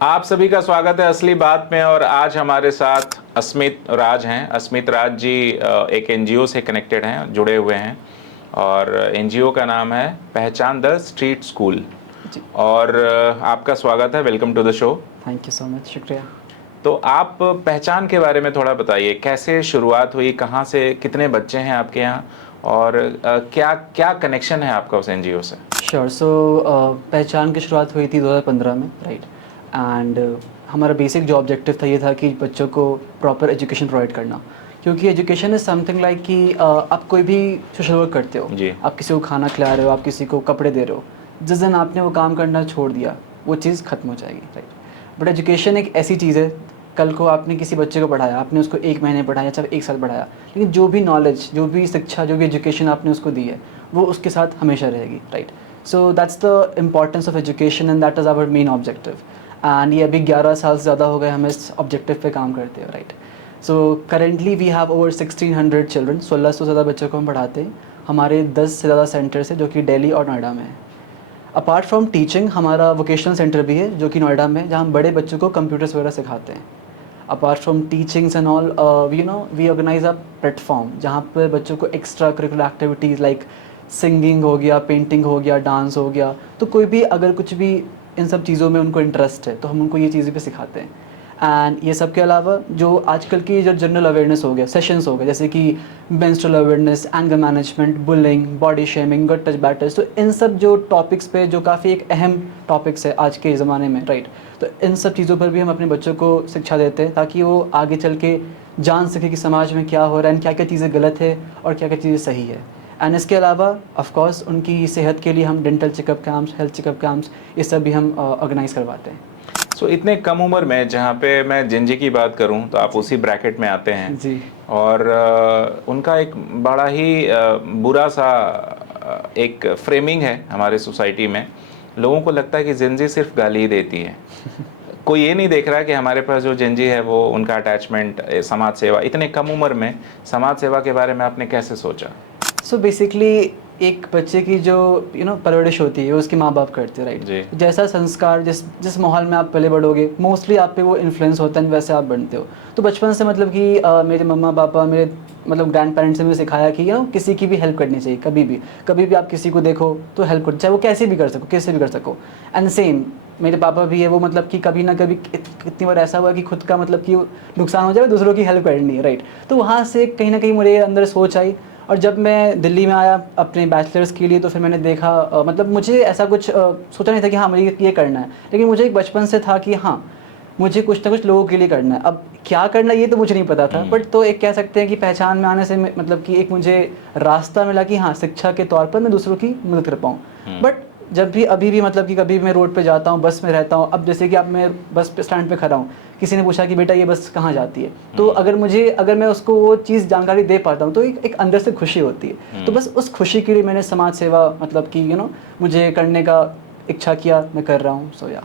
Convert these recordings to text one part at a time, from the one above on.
आप सभी का स्वागत है असली बात में। और आज हमारे साथ अस्मित राज हैं। अस्मित राज जी एक एनजीओ से कनेक्टेड हैं, जुड़े हुए हैं, और एनजीओ का नाम है पहचान द स्ट्रीट स्कूल। जी, और आपका स्वागत है, welcome to the show. Thank you so much, शुक्रिया। तो आप पहचान के बारे में थोड़ा बताइए, कैसे शुरुआत हुई, कहाँ से, कितने बच्चे हैं आपके यहाँ, और क्या क्या कनेक्शन है आपका उस एनजीओ से? श्योर। सो पहचान की शुरुआत हुई थी 2015 में, राइट। एंड हमारा बेसिक जो ऑब्जेक्टिव था ये था कि बच्चों को प्रॉपर एजुकेशन प्रोवाइड करना, क्योंकि एजुकेशन इज़ समथिंग लाइक कि आप कोई भी सोशल वर्क करते हो, जी। आप किसी को खाना खिला रहे हो, आप किसी को कपड़े दे रहे हो, जिस दिन आपने वो काम करना छोड़ दिया वो चीज़ ख़त्म हो जाएगी, राइट। बट एजुकेशन एक ऐसी चीज़ है, कल को आपने किसी बच्चे को पढ़ाया, आपने उसको 1 महीने पढ़ाया, चाहे 1 साल पढ़ाया, लेकिन जो भी नॉलेज, जो भी शिक्षा, जो भी एजुकेशन आपने उसको दी है वो उसके साथ हमेशा रहेगी, right. So that's the importance of education and that is our main objective. And ये अभी 11 साल से ज़्यादा हो गए हम इस ऑब्जेक्टिव पे काम करते हैं, right. So currently we have over 1600 children, 1600 से ज़्यादा बच्चों को हम पढ़ाते हैं। हमारे 10 से ज़्यादा सेंटर्स है जो कि दिल्ली और नोएडा में है। अपार्ट फ्रॉम टीचिंग हमारा वोकेशनल सेंटर भी है जो कि नोएडा में है, जहाँ हम बड़े बच्चों को कंप्यूटर्स वगैरह सिखाते हैं। Apart from teachings and all, we organize a platform जहाँ पर बच्चों को extracurricular activities like singing हो गया, पेंटिंग हो गया, डांस हो गया, तो कोई भी अगर कुछ भी इन सब चीज़ों में उनको इंटरेस्ट है तो हम उनको ये चीज़ें भी सिखाते हैं। एंड ये सब के अलावा जो आजकल की जो जनरल अवेयरनेस हो गया, सेशंस हो गए, जैसे कि menstrual awareness, anger management, bullying, body shaming, good touch बैटल्स, तो इन सब जो टॉपिक्स पे जो काफ़ी एक अहम टॉपिक्स है आज के ज़माने में, राइट। तो इन सब चीज़ों पर भी हम अपने बच्चों को शिक्षा देते हैं ताकि वो आगे चल के जान सके कि समाज में क्या हो रहा है, क्या क्या चीज़ें गलत है और क्या क्या चीज़ें सही है। एंड इसके अलावा ऑफ कोर्स उनकी सेहत के लिए हम dental checkup camps, health checkup camps, ये सब भी हम ऑर्गेनाइज़ करवाते हैं। सो इतने कम उम्र में, जहाँ पे मैं जिंजी की बात करूँ तो आप उसी ब्रैकेट में आते हैं। जी। और उनका एक बड़ा ही बुरा सा एक फ्रेमिंग है हमारे सोसाइटी में। लोगों को लगता है कि जिंजी सिर्फ गाली ही देती है। कोई ये नहीं देख रहा कि हमारे पास जो जिंजी है वो उनका अटैचमेंट समाज सेवा। इतने कम उम्र में समाज सेवा के बारे में आपने कैसे सोचा? सो बेसिकली एक बच्चे की जो परवरिश होती है वो उसके माँ बाप करते हैं, जी। राइट। जैसा संस्कार, जिस जिस माहौल में आप पले बढ़ोगे, मोस्टली आप पे वो इन्फ्लुएंस होता है, वैसे आप बनते हो। तो बचपन से मतलब कि मेरे मम्मा पापा, मेरे मतलब ग्रैंड पेरेंट्स ने मुझे सिखाया कि किसी की भी हेल्प करनी चाहिए, कभी भी आप किसी को देखो तो हेल्प करो, चाहे वो कैसे भी कर सको, कैसे भी कर सको। एंड सेम मेरे पापा भी है, वो मतलब कि कभी ना कभी कितनी बार ऐसा हुआ कि खुद का मतलब कि नुकसान हो जाए, दूसरों की हेल्प करनी है, राइट। तो वहाँ से कहीं ना कहीं मेरे अंदर सोच आई। और जब मैं दिल्ली में आया अपने बैचलर्स के लिए तो फिर मैंने देखा, मतलब मुझे ऐसा कुछ सोचा नहीं था कि हाँ मुझे ये करना है, लेकिन मुझे एक बचपन से था कि हाँ मुझे कुछ ना कुछ लोगों के लिए करना है। अब क्या करना है ये तो मुझे नहीं पता था, बट तो एक कह सकते हैं कि पहचान में आने से मतलब कि एक मुझे रास्ता मिला कि हाँ शिक्षा के तौर पर मैं दूसरों की मदद कर पाऊँ। बट जब भी अभी भी मतलब कि कभी भी मैं रोड पे जाता हूँ, बस में रहता हूँ, अब जैसे कि अब मैं बस स्टैंड पे खड़ा हूँ, किसी ने पूछा कि बेटा ये बस कहाँ जाती है, तो अगर मैं उसको वो चीज़ जानकारी दे पाता हूँ तो एक अंदर से खुशी होती है। तो बस उस खुशी के लिए मैंने समाज सेवा मतलब कि मुझे करने का इच्छा किया, मैं कर रहा हूँ। सो या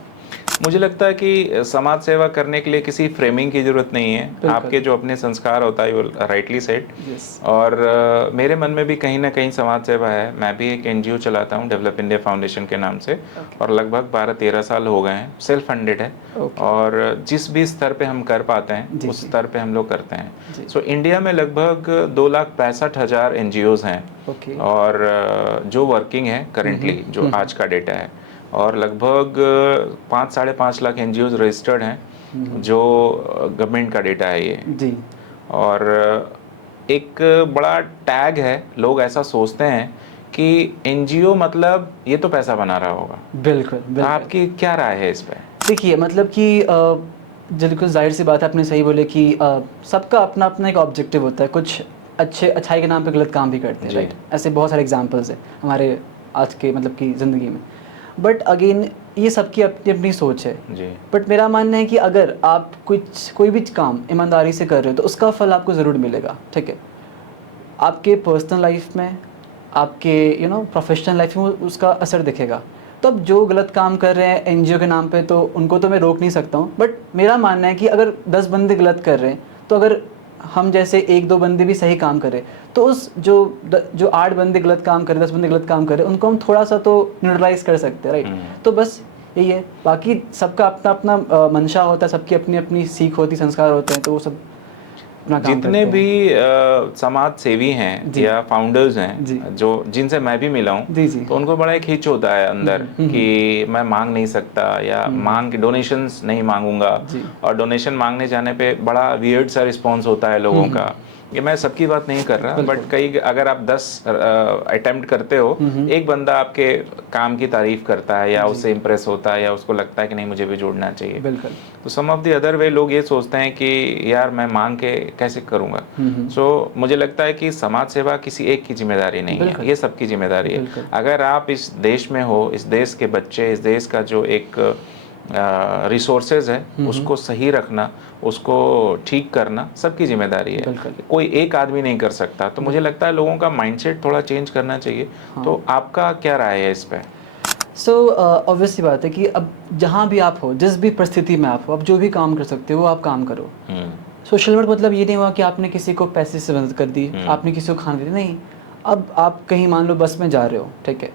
मुझे लगता है कि समाज सेवा करने के लिए किसी फ्रेमिंग की जरूरत नहीं है। आपके जो अपने संस्कार होता है वो राइटली सेड। यस। और मेरे मन में भी कहीं ना कहीं समाज सेवा है। मैं भी एक एनजीओ चलाता हूँ, डेवलप इंडिया फाउंडेशन के नाम से। और लगभग 12-13 साल हो गए हैं, सेल्फ फंडेड है। और जिस भी स्तर पे हम कर पाते हैं उस स्तर पे हम लोग करते हैं। सो इंडिया में लगभग 2,65,000 एनजीओज हैं। और जो वर्किंग है करेंटली, जो आज का डेटा है, और लगभग 5-5.5 लाख एनजीओज रजिस्टर्ड हैं, जो गवर्नमेंट का डेटा है ये जी। और एक बड़ा टैग है। लोग ऐसा सोचते हैं कि एनजीओ मतलब ये तो पैसा बना रहा होगा। बिल्कुल, बिल्कुल। आपकी क्या राय है इस पे? देखिए मतलब कि बिल्कुल जाहिर सी बात है, आपने सही बोले कि सबका अपना अपना एक ऑब्जेक्टिव होता है। कुछ अच्छाई के नाम पे गलत काम भी करते हैं, राइट। ऐसे बहुत सारे एग्जांपल्स हैं हमारे आज के मतलब की ज़िंदगी में। बट अगेन ये सबकी अपनी अपनी सोच है जी। बट मेरा मानना है कि अगर आप कोई भी काम ईमानदारी से कर रहे हो तो उसका फल आपको ज़रूर मिलेगा, ठीक है। आपके पर्सनल लाइफ में, आपके प्रोफेशनल लाइफ में उसका असर दिखेगा। तो अब जो गलत काम कर रहे हैं एनजीओ के नाम पे तो उनको तो मैं रोक नहीं सकता हूँ, बट मेरा मानना है कि अगर 10 बंदे गलत कर रहे हैं तो अगर हम जैसे 1-2 बंदे भी सही काम करें तो उस जो 8 बंदे गलत काम कर रहे हैं, 10 बंदे गलत काम कर रहे हैं, उनको हम थोड़ा सा तो न्यूट्रलाइज कर सकते हैं, राइट। तो बस यही है। बाकी सबका अपना अपना मंशा होता है, सबकी अपनी अपनी सीख होती, संस्कार होते हैं, तो वो सब अपना काम जितने करते भी हैं। समाज सेवी हैं जी। या फाउंडर्स जी। हैं जो जिनसे मैं भी मिला हूँ, जी, जी। तो उनको बड़ा एक हिच होता है अंदर कि मैं मांग नहीं सकता या मांग के डोनेशंस नहीं मांगूंगा, जी। और डोनेशन मांगने जाने पे बड़ा वियर्ड सा रिस्पॉन्स होता है लोगों का। ये मैं सबकी बात नहीं कर रहा, बट कई अगर आप 10 अटेम्प्ट करते हो, एक बंदा आपके काम की तारीफ करता है या उससे इम्प्रेस होता है या उसको लगता है कि नहीं मुझे भी जुड़ना चाहिए। बिल्कुल। तो सम ऑफ द अदर वे लोग ये सोचते हैं कि यार मैं मांग के कैसे करूँगा। सो मुझे लगता है कि समाज सेवा किसी एक की जिम्मेदारी नहीं है, ये सबकी जिम्मेदारी है। अगर आप इस देश में हो, इस देश के बच्चे, इस देश का जो एक रिसोर्सेज है उसको सही रखना, उसको ठीक करना सबकी जिम्मेदारी है, कोई एक आदमी नहीं कर सकता। तो मुझे लगता है लोगों का माइंडसेट थोड़ा चेंज करना चाहिए। तो आपका क्या राय है इस पे? सो ऑब्वियसली बात है कि अब जहाँ भी आप हो, जिस भी परिस्थिति में आप हो, आप जो भी काम कर सकते हो आप काम करो। सोशल वर्क मतलब ये नहीं हुआ कि आपने किसी को पैसे से मदद कर दी, आपने किसी को खाना दे दी, नहीं। अब आप कहीं मान लो बस में जा रहे हो, ठीक है,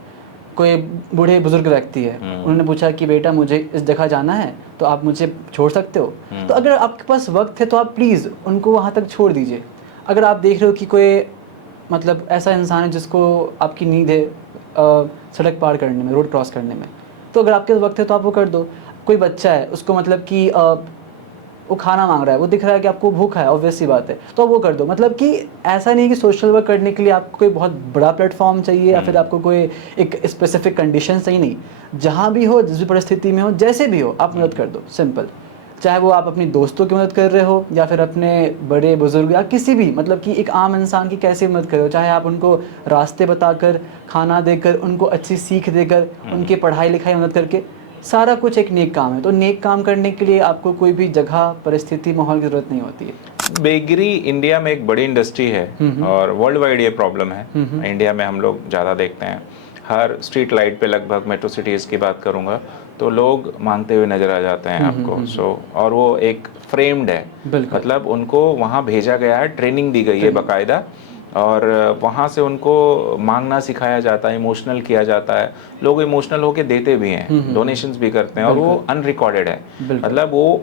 कोई बूढ़े बुजुर्ग व्यक्ति है, उन्होंने पूछा कि बेटा मुझे इस जगह जाना है तो आप मुझे छोड़ सकते हो। तो अगर आपके पास वक्त है तो आप प्लीज़ उनको वहाँ तक छोड़ दीजिए। अगर आप देख रहे हो कि कोई मतलब ऐसा इंसान है जिसको आपकी नीड है सड़क पार करने में, रोड क्रॉस करने में, तो अगर आपके पास वक्त है तो आप वो कर दो। कोई बच्चा है, उसको मतलब कि वो खाना मांग रहा है, वो दिख रहा है कि आपको भूख है, ऑब्वियस सी बात है, तो आप वो कर दो। मतलब कि ऐसा नहीं कि सोशल वर्क करने के लिए आपको कोई बहुत बड़ा प्लेटफॉर्म चाहिए या फिर आपको कोई एक स्पेसिफिक कंडीशन चाहिए, नहीं। जहाँ भी हो, जिस भी परिस्थिति में हो, जैसे भी हो, आप मदद कर दो, सिंपल। चाहे वो आप अपनी दोस्तों की मदद कर रहे हो या फिर अपने बड़े बुजुर्ग या किसी भी, मतलब कि एक आम इंसान की कैसे मदद कर रहे हो, चाहे आप उनको रास्ते बताकर, खाना देकर, उनको अच्छी सीख देकर, उनकी पढ़ाई लिखाई मदद करके, सारा कुछ एक नेक काम है। तो नेक काम करने के लिए आपको कोई भी जगह, परिस्थिति, माहौल की ज़रूरत नहीं होती है। बेकरी इंडिया में एक बड़ी इंडस्ट्री है और वर्ल्ड वाइड ये प्रॉब्लम है। इंडिया में हम लोग ज़्यादा देखते हैं, हर स्ट्रीट लाइट पे लगभग, मेट्रो सिटीज़ की बात करूँगा तो लोग मांगते हुए नज़र आ जाते हैं आपको। सो और वो एक फ्रेम्ड है, मतलब उनको वहाँ भेजा गया है, ट्रेनिंग दी गई है बाकायदा, और वहाँ से उनको मांगना सिखाया जाता है, इमोशनल किया जाता है। लोग इमोशनल होके देते भी हैं, डोनेशंस भी करते हैं, और वो अनरिकॉर्डेड है। मतलब वो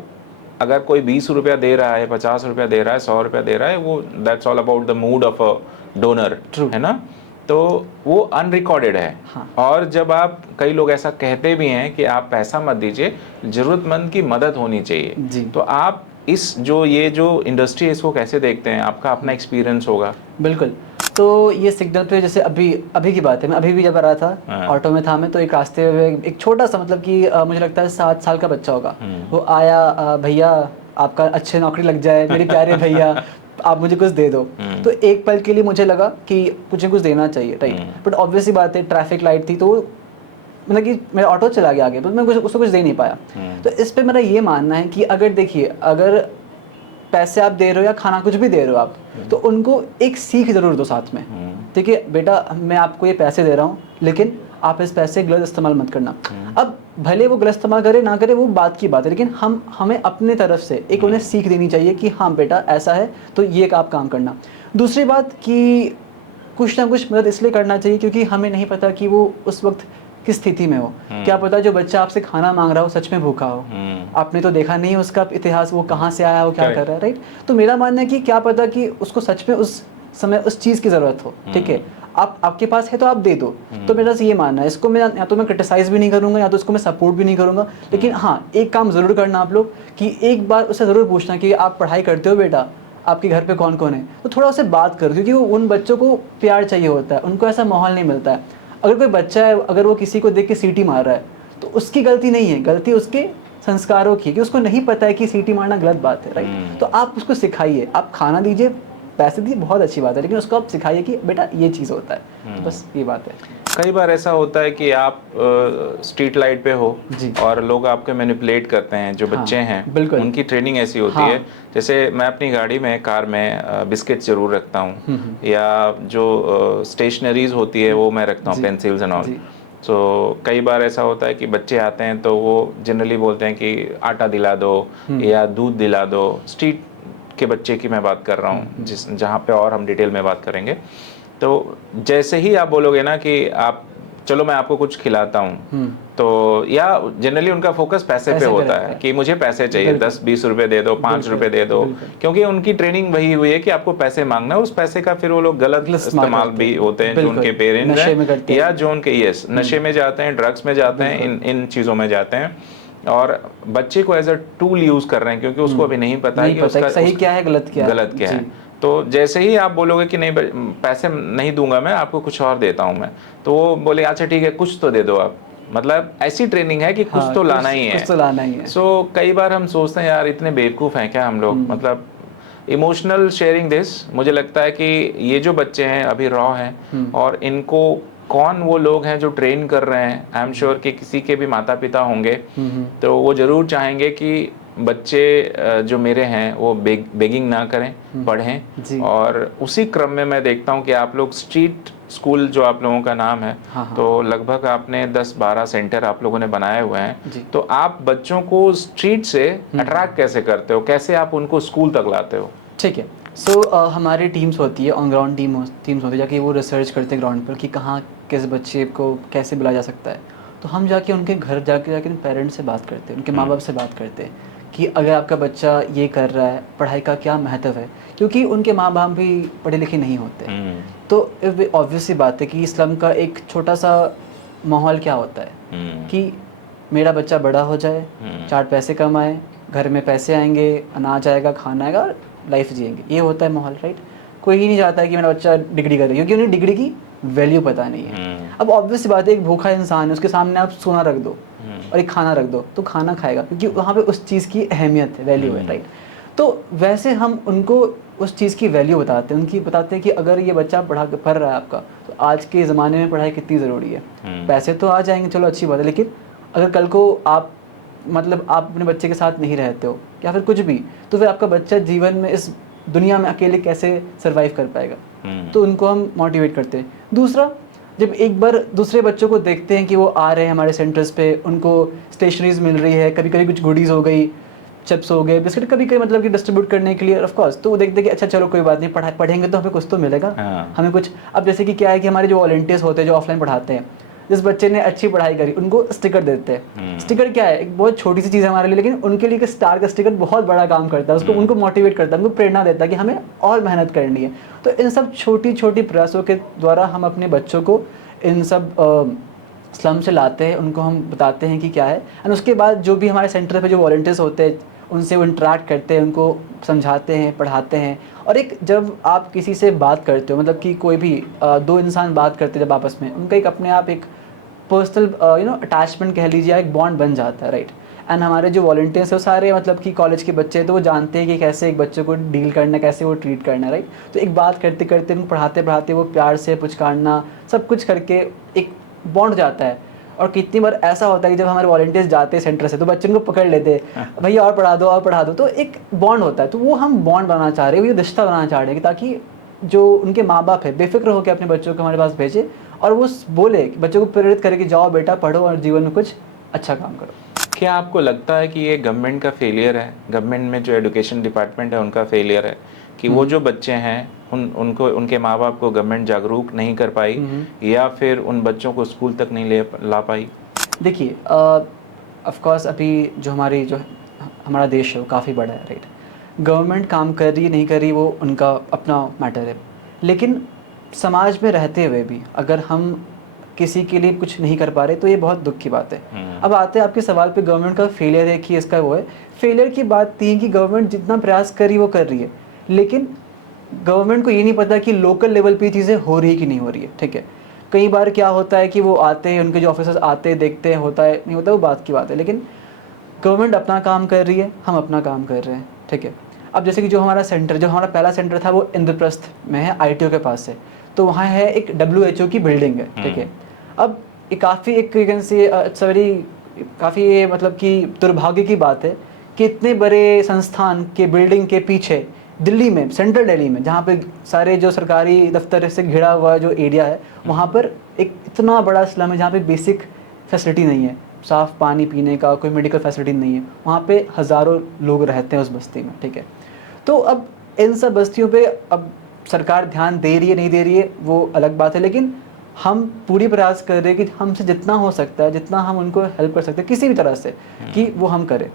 अगर कोई 20 रुपया दे रहा है, 50 रुपया दे रहा है, 100 रुपया दे रहा है, वो that's all about the mood of a donor, है ना। तो वो अनरिकॉर्डेड है। हाँ। और जब आप, कई लोग ऐसा कहते भी हैं कि आप पैसा मत दीजिए, ज़रूरतमंद की मदद होनी चाहिए। तो आप इस जो ये जो इंडस्ट्री है इसको कैसे देखते हैं? आपका अपना एक्सपीरियंस होगा। बिल्कुल। तो ये सिग्नल पे, जैसे अभी की बात है, मैं अभी भी जब आ रहा था, ऑटो में था मैं, तो एक रास्ते में एक छोटा सा, मतलब कि मुझे लगता है 7 साल का बच्चा होगा, वो आया, भैया आपका अच्छे नौकरी लग जाए, मेरे प्यारे भैया आप मुझे कुछ दे दो। तो एक पल के लिए मुझे लगा कि मुझे कुछ देना चाहिए, राइट। बट ऑब्वियसली बात है, ट्रैफिक लाइट थी, तो मतलब कि मेरा ऑटो चला गया आगे, तो मैं उसको कुछ दे नहीं पाया। तो इस पे मेरा ये मानना है कि अगर देखिए, अगर पैसे आप दे रहे हो या खाना कुछ भी दे रहे हो आप, तो उनको एक सीख जरूर दो साथ में। ठीक है बेटा, मैं आपको ये पैसे दे रहा हूँ, लेकिन आप इस पैसे गलत इस्तेमाल मत करना। अब भले वो गलत इस्तेमाल करे ना करे, वो बात की बात है, लेकिन हमें अपने तरफ से एक उन्हें सीख देनी चाहिए कि हाँ बेटा ऐसा है तो ये आप काम करना। दूसरी बात कि कुछ ना कुछ मदद इसलिए करना चाहिए क्योंकि हमें नहीं पता कि वो उस वक्त किस स्थिति में हो। क्या पता जो बच्चा आपसे खाना मांग रहा हो सच में भूखा हो, आपने तो देखा नहीं उसका इतिहास, वो कहाँ से आया हो, क्या कर रहा है, राइट। तो मेरा मानना है कि क्या पता कि उसको सच में उस समय उस चीज़ की ज़रूरत हो, ठीक है, आपके पास है तो आप दे दो। तो मेरा ये मानना है, इसको मैं या तो मैं क्रिटिसाइज़ भी नहीं करूँगा या तो इसको मैं सपोर्ट भी नहीं करूँगा, लेकिन हाँ एक काम ज़रूर करना आप लोग कि एक बार उससे ज़रूर पूछना कि आप पढ़ाई करते हो बेटा, आपके घर पे कौन कौन है, तो थोड़ा उससे बात करो, क्योंकि उन बच्चों को प्यार चाहिए होता है, उनको ऐसा माहौल नहीं मिलता है। अगर कोई बच्चा है, अगर वो किसी को देख के सीटी मार रहा है, तो उसकी गलती नहीं है, गलती उसके संस्कारों की, कि उसको नहीं पता है कि सीटी मारना गलत बात है, राइट। तो आप उसको सिखाइए, आप खाना दीजिए, पैसे दीजिए, बहुत अच्छी बात है, लेकिन उसको आप सिखाइए कि बेटा ये चीज़ होता है। तो बस ये बात है। कई बार ऐसा होता है कि आप स्ट्रीट लाइट पे हो और लोग आपके मैनिपुलेट करते हैं, जो बच्चे हैं उनकी ट्रेनिंग ऐसी होती है। जैसे मैं अपनी गाड़ी में, कार में बिस्किट जरूर रखता हूँ, या जो स्टेशनरीज होती है वो मैं रखता हूँ, पेंसिल्स एंड ऑल। तो कई बार ऐसा होता है कि बच्चे आते हैं तो वो जनरली बोलते हैं कि आटा दिला दो या दूध दिला दो। स्ट्रीट के बच्चे की मैं बात कर रहा हूँ, जहाँ पे और हम डिटेल में बात करेंगे। तो जैसे ही आप बोलोगे ना कि आप चलो मैं आपको कुछ खिलाता हूँ, तो या जनरली उनका फोकस पैसे पे पैसे पे होता रहता है है। कि मुझे पैसे चाहिए, बिल्कुल। 10-20 रुपए दे दो, 5 बिल्कुल, रुपए दे दो, बिल्कुल। क्योंकि उनकी ट्रेनिंग वही हुई है कि आपको पैसे मांगना है, उस पैसे का फिर वो लोग गलत गलत इस्तेमाल इस्तेमाल करते भी हैं। होते हैं, जो बिल्कुल, उनके पेरेंट्स नशे में करते हैं या हैं। जो उनके यस नशे में जाते हैं, ड्रग्स में जाते हैं, बिल्कुल। इन चीज़ों में जाते हैं, और बच्चे को एज अ टूल यूज कर रहे हैं, क्योंकि उसको अभी नहीं पता है नहीं कि पता उसका कि सही क्या है, गलत क्या है। गलत क्या है। जी। तो जैसे ही आप बोलोगे कि नहीं पैसे नहीं दूंगा, मैं आपको कुछ और देता हूं मैं, तो वो बोले अच्छा ठीक है कुछ तो दे दो आप, मतलब ऐसी ट्रेनिंग है कि कुछ हाँ, तो लाना ही कुछ है। तो लाना ही है। सो कई बार हम सोचते हैं यार इतने बेवकूफ़ हैं क्या हम लोग, मतलब इमोशनल शेयरिंग दिस, मुझे लगता है कि ये जो बच्चे हैं अभी रॉ हैं, और इनको कौन वो लोग हैं जो ट्रेन कर रहे हैं, आई एम श्योर कि किसी के भी माता पिता होंगे, तो वो ज़रूर चाहेंगे कि बच्चे जो मेरे हैं वो बेगिंग ना करें, जी। पढ़ें। और उसी क्रम में मैं देखता हूँ कि आप लोग स्ट्रीट स्कूल जो आप लोगों का नाम है, हाँ, हाँ। तो लगभग आपने 10-12 सेंटर आप लोगों ने बनाए हुए हैं, जी। तो आप बच्चों को स्ट्रीट से अट्रैक्ट कैसे करते हो, कैसे आप उनको स्कूल तक लाते हो? ठीक है। सो हमारी टीम्स होती है, ऑन ग्राउंड टीम्स होती है, जाके वो रिसर्च करते हैं ग्राउंड पर कि कहाँ किस बच्चे को कैसे बुलाया जा सकता है। तो हम जाके उनके घर जाके पेरेंट्स से बात करते हैं, उनके माँ बाप से बात करते हैं कि अगर आपका बच्चा ये कर रहा है, पढ़ाई का क्या महत्व है, क्योंकि उनके माँ बाप भी पढ़े लिखे नहीं होते। तो ऑब्वियस सी बात है कि स्लम का एक छोटा सा माहौल क्या होता है कि मेरा बच्चा बड़ा हो जाए, 4 पैसे कमाए, घर में पैसे आएंगे, अनाज आएगा, खाना आएगा और लाइफ जिएंगे, ये होता है माहौल, राइट। कोई ही नहीं चाहता है कि मेरा बच्चा डिग्री करे, क्योंकि उन्हें डिग्री की वैल्यू पता नहीं है। अब ऑब्वियस सी बात है, एक भूखा इंसान है, उसके सामने आप सोना रख दो और एक खाना रख दो तो खाना खाएगा, क्योंकि वहाँ पे उस चीज़ की अहमियत है, वैल्यू है, राइट। तो वैसे हम उनको उस चीज़ की वैल्यू बताते हैं, उनकी बताते हैं कि अगर ये बच्चा पढ़ रहा है आपका, तो आज के ज़माने में पढ़ाई कितनी ज़रूरी है। पैसे तो आ जाएंगे, चलो अच्छी बात है, लेकिन अगर कल को आप मतलब आप अपने बच्चे के साथ नहीं रहते हो या फिर कुछ भी, तो फिर आपका बच्चा जीवन में इस दुनिया में अकेले कैसे सरवाइव कर पाएगा। तो उनको हम मोटिवेट करते हैं। दूसरा, जब एक बार दूसरे बच्चों को देखते हैं कि वो आ रहे हैं हमारे सेंटर्स पे, उनको स्टेशनरीज मिल रही है, कभी कभी कुछ गुडीज़ हो गई, चिप्स हो गए, बिस्किट कभी कभी, मतलब कि डिस्ट्रीब्यूट करने के लिए ऑफ कोर्स, तो वो देखते हैं कि अच्छा चलो कोई बात नहीं, पढ़ेंगे तो हमें कुछ तो मिलेगा। हमें कुछ, अब जैसे कि क्या है कि हमारे जो वॉलंटियर्स होते हैं जो ऑफलाइन पढ़ाते हैं, जिस बच्चे ने अच्छी पढ़ाई करी उनको स्टिकर देते हैं। स्टिकर क्या है, एक बहुत छोटी सी चीज़ है हमारे लिए, लेकिन उनके लिए स्टार का स्टिकर बहुत बड़ा काम करता है, उसको उनको मोटिवेट करता है, उनको प्रेरणा देता है कि हमें और मेहनत करनी है। तो इन सब छोटी छोटी प्रयासों के द्वारा हम अपने बच्चों को इन सब स्लम से लाते हैं, उनको हम बताते हैं कि क्या है, एंड उसके बाद जो भी हमारे सेंटर पे जो वॉलंटियर्स होते हैं उनसे वो इंटरेक्ट करते हैं, उनको समझाते हैं, पढ़ाते हैं। और एक जब आप किसी से बात करते हो, मतलब कि कोई भी दो इंसान बात करते हैं जब आपस में, उनका एक अपने आप एक पर्सनल अटैचमेंट कह लीजिए, एक बॉन्ड बन जाता है, राइट। एंड हमारे जो वॉलंटियर्स हैं वो सारे मतलब कि कॉलेज के बच्चे हैं, तो वो जानते हैं कि कैसे एक बच्चे को डील करना है, कैसे वो ट्रीट करना है, राइट। तो एक बात करते करते, उनको पढ़ाते पढ़ाते वो प्यार से पुचकारना सब कुछ करके एक बॉन्ड जाता है। और कितनी बार ऐसा होता है कि जब हमारे वॉलंटियर्स जाते हैं सेंटर से, तो बच्चे को पकड़ लेते हैं, भैया और पढ़ा दो, तो एक बॉन्ड होता है। तो वो हम बॉन्ड बनाना चाह रहे हैं, वो रिश्ता बनाना चाह रहे हैं, ताकि जो उनके माँ बाप है बेफिक्र होकर अपने बच्चों को हमारे पास भेजे, और वो बोले, बच्चों को प्रेरित करे कि जाओ बेटा पढ़ो और जीवन में कुछ अच्छा काम करो। क्या आपको लगता है कि ये गवर्नमेंट का फेलियर है, गवर्नमेंट में जो एजुकेशन डिपार्टमेंट है उनका फेलियर है, कि वो जो बच्चे हैं उनको उनके माँ बाप को गवर्नमेंट जागरूक नहीं कर पाई, या फिर उन बच्चों को स्कूल तक नहीं ला पाई? देखिए, ऑफ कोर्स अभी जो हमारा देश है वो काफ़ी बड़ा है, राइट। गवर्नमेंट काम कर रही है नहीं कर रही वो उनका अपना मैटर है, लेकिन समाज में रहते हुए भी अगर हम किसी के लिए कुछ नहीं कर पा रहे तो ये बहुत दुख की बात है। अब आते हैं आपके सवाल पे, गवर्नमेंट का फेलियर है कि इसका वो है, फेलियर की बात थी कि गवर्नमेंट जितना प्रयास कर रही वो कर रही है, लेकिन गवर्नमेंट को ये नहीं पता कि लोकल लेवल पे चीज़ें हो रही है कि नहीं हो रही है, ठीक है। कई बार क्या होता है कि वो आते हैं, उनके जो ऑफिसर्स आते हैं, देखते हैं, होता है नहीं होता, वो बात की बात है, लेकिन गवर्नमेंट अपना काम कर रही है, हम अपना काम कर रहे हैं, ठीक है। अब जैसे कि जो हमारा पहला सेंटर था वो इंद्रप्रस्थ में है, ITO के पास है, तो वहाँ है एक WHO की बिल्डिंग है, ठीक है। अब ये काफ़ी एक काफ़ी मतलब कि दुर्भाग्य की बात है कि इतने बड़े संस्थान के बिल्डिंग के पीछे दिल्ली में, सेंट्रल दिल्ली में, जहाँ पे सारे जो सरकारी दफ्तर से घिरा हुआ जो एरिया है, वहाँ पर एक इतना बड़ा स्लम है जहाँ पे बेसिक फैसिलिटी नहीं है, साफ़ पानी पीने का, कोई मेडिकल फैसिलिटी नहीं है। वहाँ पे हज़ारों लोग रहते हैं उस बस्ती में, ठीक है। तो अब इन सब बस्तियों पे अब सरकार ध्यान दे रही है नहीं दे रही है वो अलग बात है, लेकिन हम पूरी प्रयास कर रहे हैं कि हमसे जितना हो सकता है, जितना हम उनको हेल्प कर सकते हैं किसी भी तरह से, कि वो हम करें।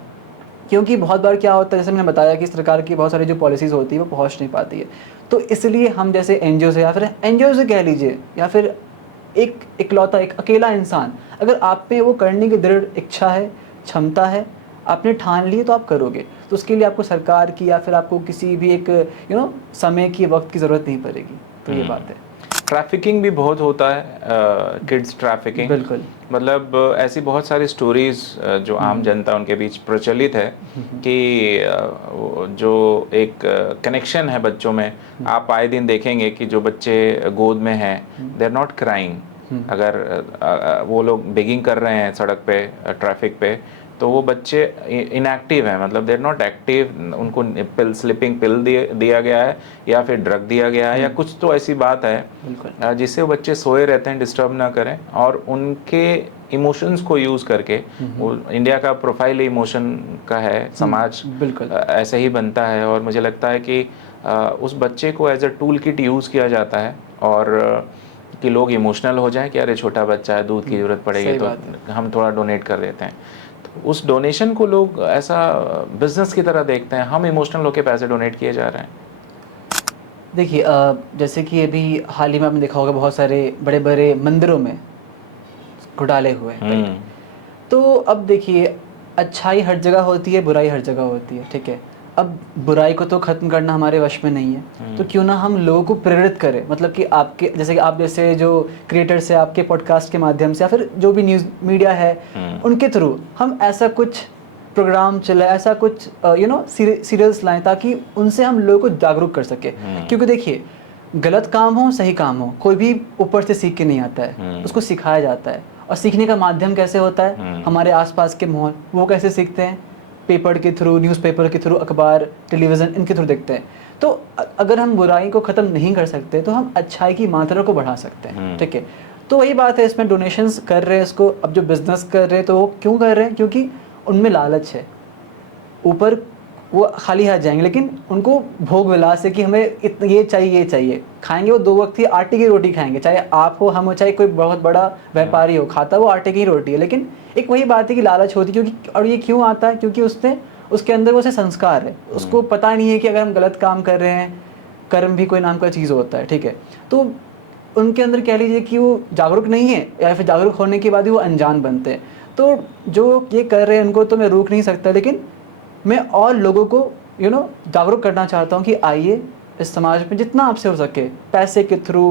क्योंकि बहुत बार क्या होता है, जैसे मैंने बताया कि सरकार की बहुत सारी जो पॉलिसीज़ होती है वो पहुंच नहीं पाती है। तो इसलिए हम जैसे एनजीओ से, या फिर एनजीओ से कह लीजिए, या फिर एक इकलौता एक अकेला इंसान, अगर आप में वो करने की दृढ़ इच्छा है, क्षमता है, आपने ठान ली तो आप करोगे। तो उसके लिए आपको सरकार की या फिर आपको किसी भी एक समय की, वक्त की ज़रूरत नहीं पड़ेगी। तो ये बात है। ट्रैफिकिंग भी बहुत होता है, किड्स ट्रैफिकिंग। बिल्कुल। मतलब ऐसी बहुत सारी स्टोरीज जो आम जनता उनके बीच प्रचलित है कि जो एक कनेक्शन है बच्चों में। आप आए दिन देखेंगे कि जो बच्चे गोद में हैं, दे आर नॉट क्राइंग। अगर वो लोग बेगिंग कर रहे हैं सड़क पे, ट्रैफिक पे, तो वो बच्चे इनएक्टिव हैं, मतलब दे आर नॉट एक्टिव। उनको पिल, स्लीपिंग पिल दिया गया है, या फिर ड्रग दिया गया है, या कुछ तो ऐसी बात है जिससे वो बच्चे सोए रहते हैं, डिस्टर्ब ना करें। और उनके इमोशंस को यूज़ करके, वो इंडिया का प्रोफाइल इमोशन का है, समाज बिल्कुल ऐसे ही बनता है। और मुझे लगता है कि उस बच्चे को as a tool kit use किया जाता है, और कि लोग इमोशनल हो जाएं कि अरे छोटा बच्चा है, दूध की ज़रूरत पड़ेगी तो हम थोड़ा डोनेट कर देते हैं। उस डोनेशन को लोग ऐसा बिजनेस की तरह देखते हैं, हम इमोशनल होकर पैसे डोनेट किए जा रहे हैं। देखिए जैसे कि अभी हाल ही में आपने देखा होगा बहुत सारे बड़े बड़े मंदिरों में घोटाले हुए हैं, राइट। तो अब देखिए, अच्छाई हर जगह होती है, बुराई हर जगह होती है, ठीक है। अब बुराई को तो ख़त्म करना हमारे वश में नहीं है, तो क्यों ना हम लोगों को प्रेरित करें। मतलब कि आपके जैसे कि आप जैसे जो क्रिएटर्स है, आपके पॉडकास्ट के माध्यम से, या फिर जो भी न्यूज़ मीडिया है उनके थ्रू हम ऐसा कुछ प्रोग्राम चलाएं, ऐसा कुछ सीरियल्स लाएं, ताकि उनसे हम लोगों को जागरूक कर सके। क्योंकि देखिए, गलत काम हो, सही काम हो, कोई भी ऊपर से सीख के नहीं आता है, उसको सिखाया जाता है। और सीखने का माध्यम कैसे होता है? हमारे आसपास के माहौल, वो कैसे सीखते हैं? पेपर के थ्रू, न्यूज़पेपर के थ्रू, अखबार, टेलीविज़न, इनके थ्रू देखते हैं। तो अगर हम बुराई को ख़त्म नहीं कर सकते, तो हम अच्छाई की मात्रा को बढ़ा सकते हैं, ठीक है। तो वही बात है, इसमें डोनेशंस कर रहे हैं इसको। अब जो बिज़नेस कर रहे हैं, तो वो क्यों कर रहे हैं? क्योंकि उनमें लालच है। ऊपर वो खाली हाथ जाएंगे, लेकिन उनको भोग विलास है कि हमें ये चाहिए, ये चाहिए। खाएंगे वो 2 वक्त की आटे की रोटी खाएंगे, चाहे आप हो, हम हो, चाहे कोई बहुत बड़ा व्यापारी हो, खाता वो आटे की ही रोटी है। लेकिन एक वही बात है कि लालच होती है। क्योंकि और ये क्यों आता है? क्योंकि उसके अंदर वो से संस्कार है। उसको पता नहीं है कि अगर हम गलत काम कर रहे हैं, कर्म भी कोई नाम का चीज़ होता है, ठीक है। तो उनके अंदर कह लीजिए कि वो जागरूक नहीं है, या फिर जागरूक होने के बाद भी वो अनजान बनते हैं। तो जो ये कर रहे हैं उनको तो मैं रोक नहीं सकता, लेकिन मैं और लोगों को जागरूक करना चाहता हूँ कि आइए इस समाज में जितना आपसे हो सके, पैसे के थ्रू,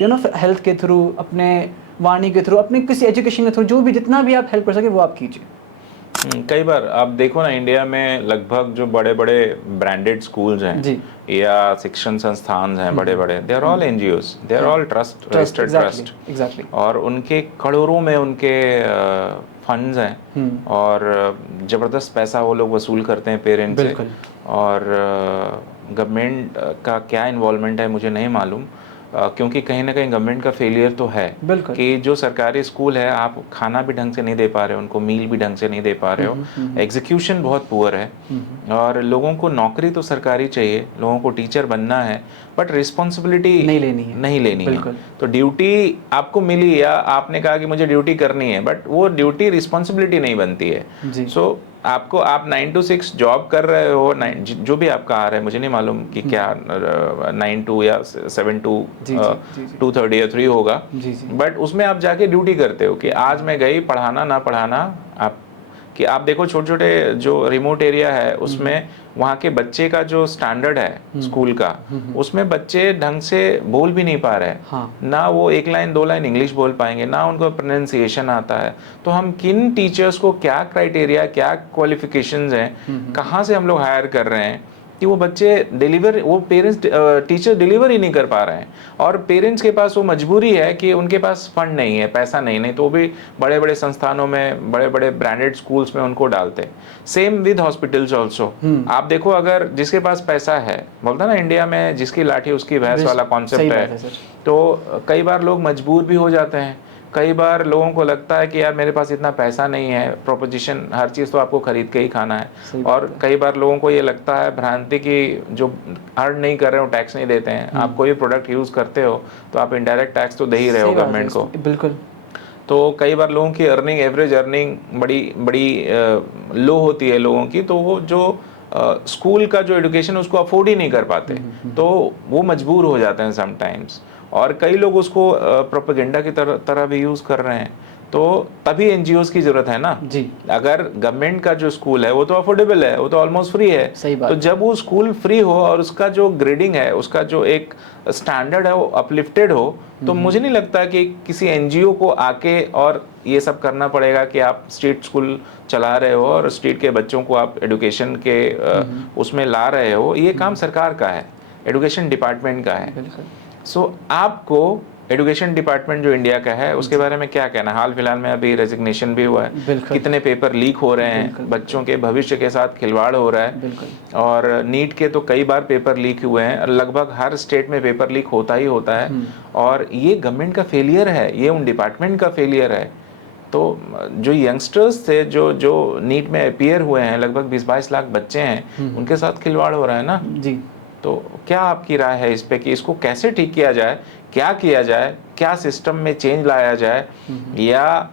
हेल्थ के थ्रू, अपने वाणी के थ्रू, अपने किसी एजुकेशन के थ्रू, जो भी जितना भी आप हेल्प कर सके वो आप कीजिए। कई बार आप देखो ना, इंडिया में लगभग जो बड़े बड़े ब्रांडेड स्कूल्स हैं जी, या शिक्षण संस्थान हैं बड़े बड़े, they are all NGOs, they are all trust, registered trust. Exactly. और उनके करोड़ों में उनके फंड्स हैं, और ज़बरदस्त पैसा वो लोग वसूल करते हैं पेरेंट्स से। और गवर्नमेंट का क्या इन्वॉल्वमेंट है मुझे नहीं मालूम, क्योंकि कहीं ना कहीं गवर्नमेंट का फेलियर तो है कि जो सरकारी स्कूल है, आप खाना भी ढंग से नहीं दे पा रहे हो, उनको मील भी ढंग से नहीं दे पा रहे हो, एग्जीक्यूशन बहुत पुअर है। और लोगों को नौकरी तो सरकारी चाहिए, लोगों को टीचर बनना है, बट रिस्पॉन्सिबिलिटी नहीं लेनी है। तो ड्यूटी आपको मिली, या आपने कहा कि मुझे ड्यूटी करनी है, बट वो ड्यूटी रिस्पॉन्सिबिलिटी नहीं बनती है। सो आपको, आप 9 to 6 जॉब कर रहे हो, जो भी आपका आ रहा है, मुझे नहीं मालूम कि क्या 9 to या 7 to 2:30 या 3 होगा, बट उसमें आप जाके ड्यूटी करते हो कि आज मैं गई, पढ़ाना ना पढ़ाना। आप कि आप देखो छोटे छोटे जो रिमोट एरिया है, उसमें वहाँ के बच्चे का जो स्टैंडर्ड है स्कूल का, उसमें बच्चे ढंग से बोल भी नहीं पा रहे हैं। ना वो 1 लाइन 2 लाइन इंग्लिश बोल पाएंगे, ना उनको प्रोनाउंसिएशन आता है। तो हम किन टीचर्स को, क्या क्राइटेरिया, क्या क्वालिफिकेशंस हैं, कहाँ से हम लोग हायर कर रहे हैं कि वो बच्चे वो पेरेंट्स, टीचर डिलीवर ही नहीं कर पा रहे हैं। और पेरेंट्स के पास वो मजबूरी है कि उनके पास फंड नहीं है, पैसा नहीं, तो वो भी बड़े बड़े संस्थानों में, बड़े बड़े ब्रांडेड स्कूल्स में उनको डालते हैं। Same with hospitals also. आप देखो, अगर जिसके पास पैसा है, बोलता ना इंडिया में जिसकी लाठी उसकी भैंस वाला कॉन्सेप्ट है, तो कई बार लोग मजबूर भी हो जाते हैं कई बार लोगों को लगता है कि यार मेरे पास इतना पैसा नहीं है, प्रोपोजिशन हर चीज़ तो आपको खरीद के ही खाना है। और कई बार लोगों को ये लगता है भ्रांति कि जो अर्न नहीं कर रहे हो टैक्स नहीं देते हैं। आप कोई प्रोडक्ट यूज़ करते हो तो आप इनडायरेक्ट टैक्स तो दे ही रहे हो गवर्नमेंट को। बिल्कुल। तो कई बार लोगों की अर्निंग, एवरेज अर्निंग बड़ी बड़ी लो होती है लोगों की, तो वो जो स्कूल का जो एजुकेशन उसको अफोर्ड ही नहीं कर पाते, तो वो मजबूर हो जाते हैं समटाइम्स। और कई लोग उसको प्रोपेगेंडा की तरह भी यूज़ कर रहे हैं। तो तभी एनजीओज की जरूरत है ना जी। अगर गवर्नमेंट का जो स्कूल है वो तो अफोर्डेबल है, वो तो ऑलमोस्ट फ्री है। सही बात। तो जब वो स्कूल फ्री हो और उसका जो ग्रेडिंग है, उसका जो एक स्टैंडर्ड है वो अपलिफ्टेड हो, तो मुझे नहीं लगता कि किसी एनजीओ को आके और ये सब करना पड़ेगा कि आप स्ट्रीट स्कूल चला रहे हो और स्ट्रीट के बच्चों को आप एजुकेशन के उसमें ला रहे हो। ये काम सरकार का है, एजुकेशन डिपार्टमेंट का है। सो आपको एजुकेशन डिपार्टमेंट जो इंडिया का है उसके बारे में क्या कहना? हाल फिलहाल में अभी रेजिग्नेशन भी हुआ है, कितने पेपर लीक हो रहे हैं, बच्चों के भविष्य के साथ खिलवाड़ हो रहा है। और नीट के तो कई बार पेपर लीक हुए हैं, लगभग हर स्टेट में पेपर लीक होता ही होता है। और ये गवर्नमेंट का फेलियर है, ये उन डिपार्टमेंट का फेलियर है। तो जो यंगस्टर्स थे जो नीट में अपीयर हुए हैं, लगभग 20-22 लाख बच्चे हैं, उनके साथ खिलवाड़ हो रहा है ना जी। तो क्या आपकी राय है इस पे कि इसको कैसे ठीक किया जाए, क्या किया जाए, क्या सिस्टम में चेंज लाया जाए, या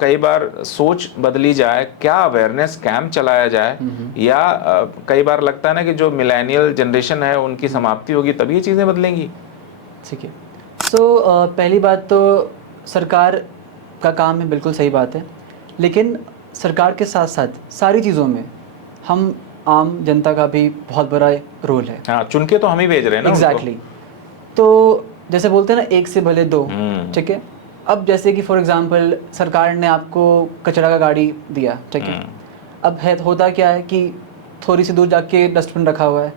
कई बार सोच बदली जाए, क्या अवेयरनेस कैंप चलाया जाए, या कई बार लगता है ना कि जो मिलेनियल जनरेशन है उनकी समाप्ति होगी तभी ये चीज़ें बदलेंगी? ठीक है। सो पहली बात तो सरकार का काम है, बिल्कुल सही बात है, लेकिन सरकार के साथ साथ सारी चीज़ों में हम आम जनता का भी बहुत बड़ा रोल है। हाँ, चुन के तो हम ही भेज रहे हैं ना। एग्जैक्टली। तो जैसे बोलते हैं ना, एक से भले दो, ठीक है। अब जैसे कि फॉर एग्जांपल सरकार ने आपको कचरा का गाड़ी दिया, ठीक है। अब है होता क्या है कि थोड़ी सी दूर जाके डस्टबिन रखा हुआ है,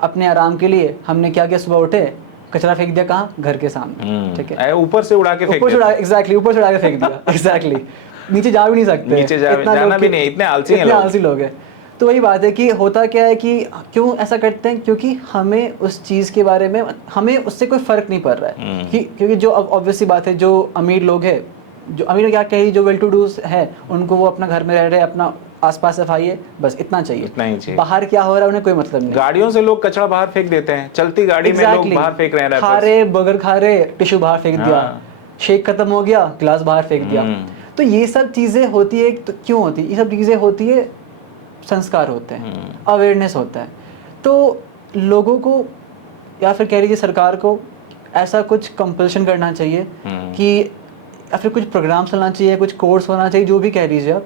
अपने आराम के लिए हमने क्या किया, सुबह उठे कचरा फेंक दिया, कहाँ? घर के सामने, ठीक है। ऊपर से उड़ा के फेंक दिया। एग्जैक्टली, ऊपर से उड़ा के फेंक दिया। एग्जैक्टली। नीचे जा भी नहीं सकते, नीचे जाना भी नहीं, इतने आलसी लोग हैं। तो वही बात है कि होता क्या है कि क्यों ऐसा करते हैं, क्योंकि हमें उस चीज़ के बारे में, हमें उससे कोई फ़र्क नहीं पड़ रहा है कि क्योंकि जो ऑब्वियसली बात है, जो अमीर लोग हैं, जो अमीर क्या कही, जो वेल टू डू है, उनको वो अपना घर में रह रहे हैं, अपना आसपास सफाई है, बस इतना चाहिए, इतना ही चाहिए। बाहर क्या हो रहा है उन्हें कोई मतलब नहीं। गाड़ियों से लोग कचरा बाहर फेंक देते हैं, चलती गाड़ी में लोग बाहर फेंक रहे हैं, खा रहे बर्गर खा रहे, टिश्यू बाहर फेंक दिया, शेक खत्म हो गया, गिलास बाहर फेंक दिया। तो ये सब चीज़ें होती है, तो क्यों होती है ये सब चीज़ें? होती है, संस्कार होते हैं, अवेयरनेस होता है। तो लोगों को या फिर कह लीजिए सरकार को ऐसा कुछ कंपल्शन करना चाहिए कि, या फिर कुछ प्रोग्राम चलना चाहिए, कुछ कोर्स होना चाहिए, जो भी कह लीजिए आप।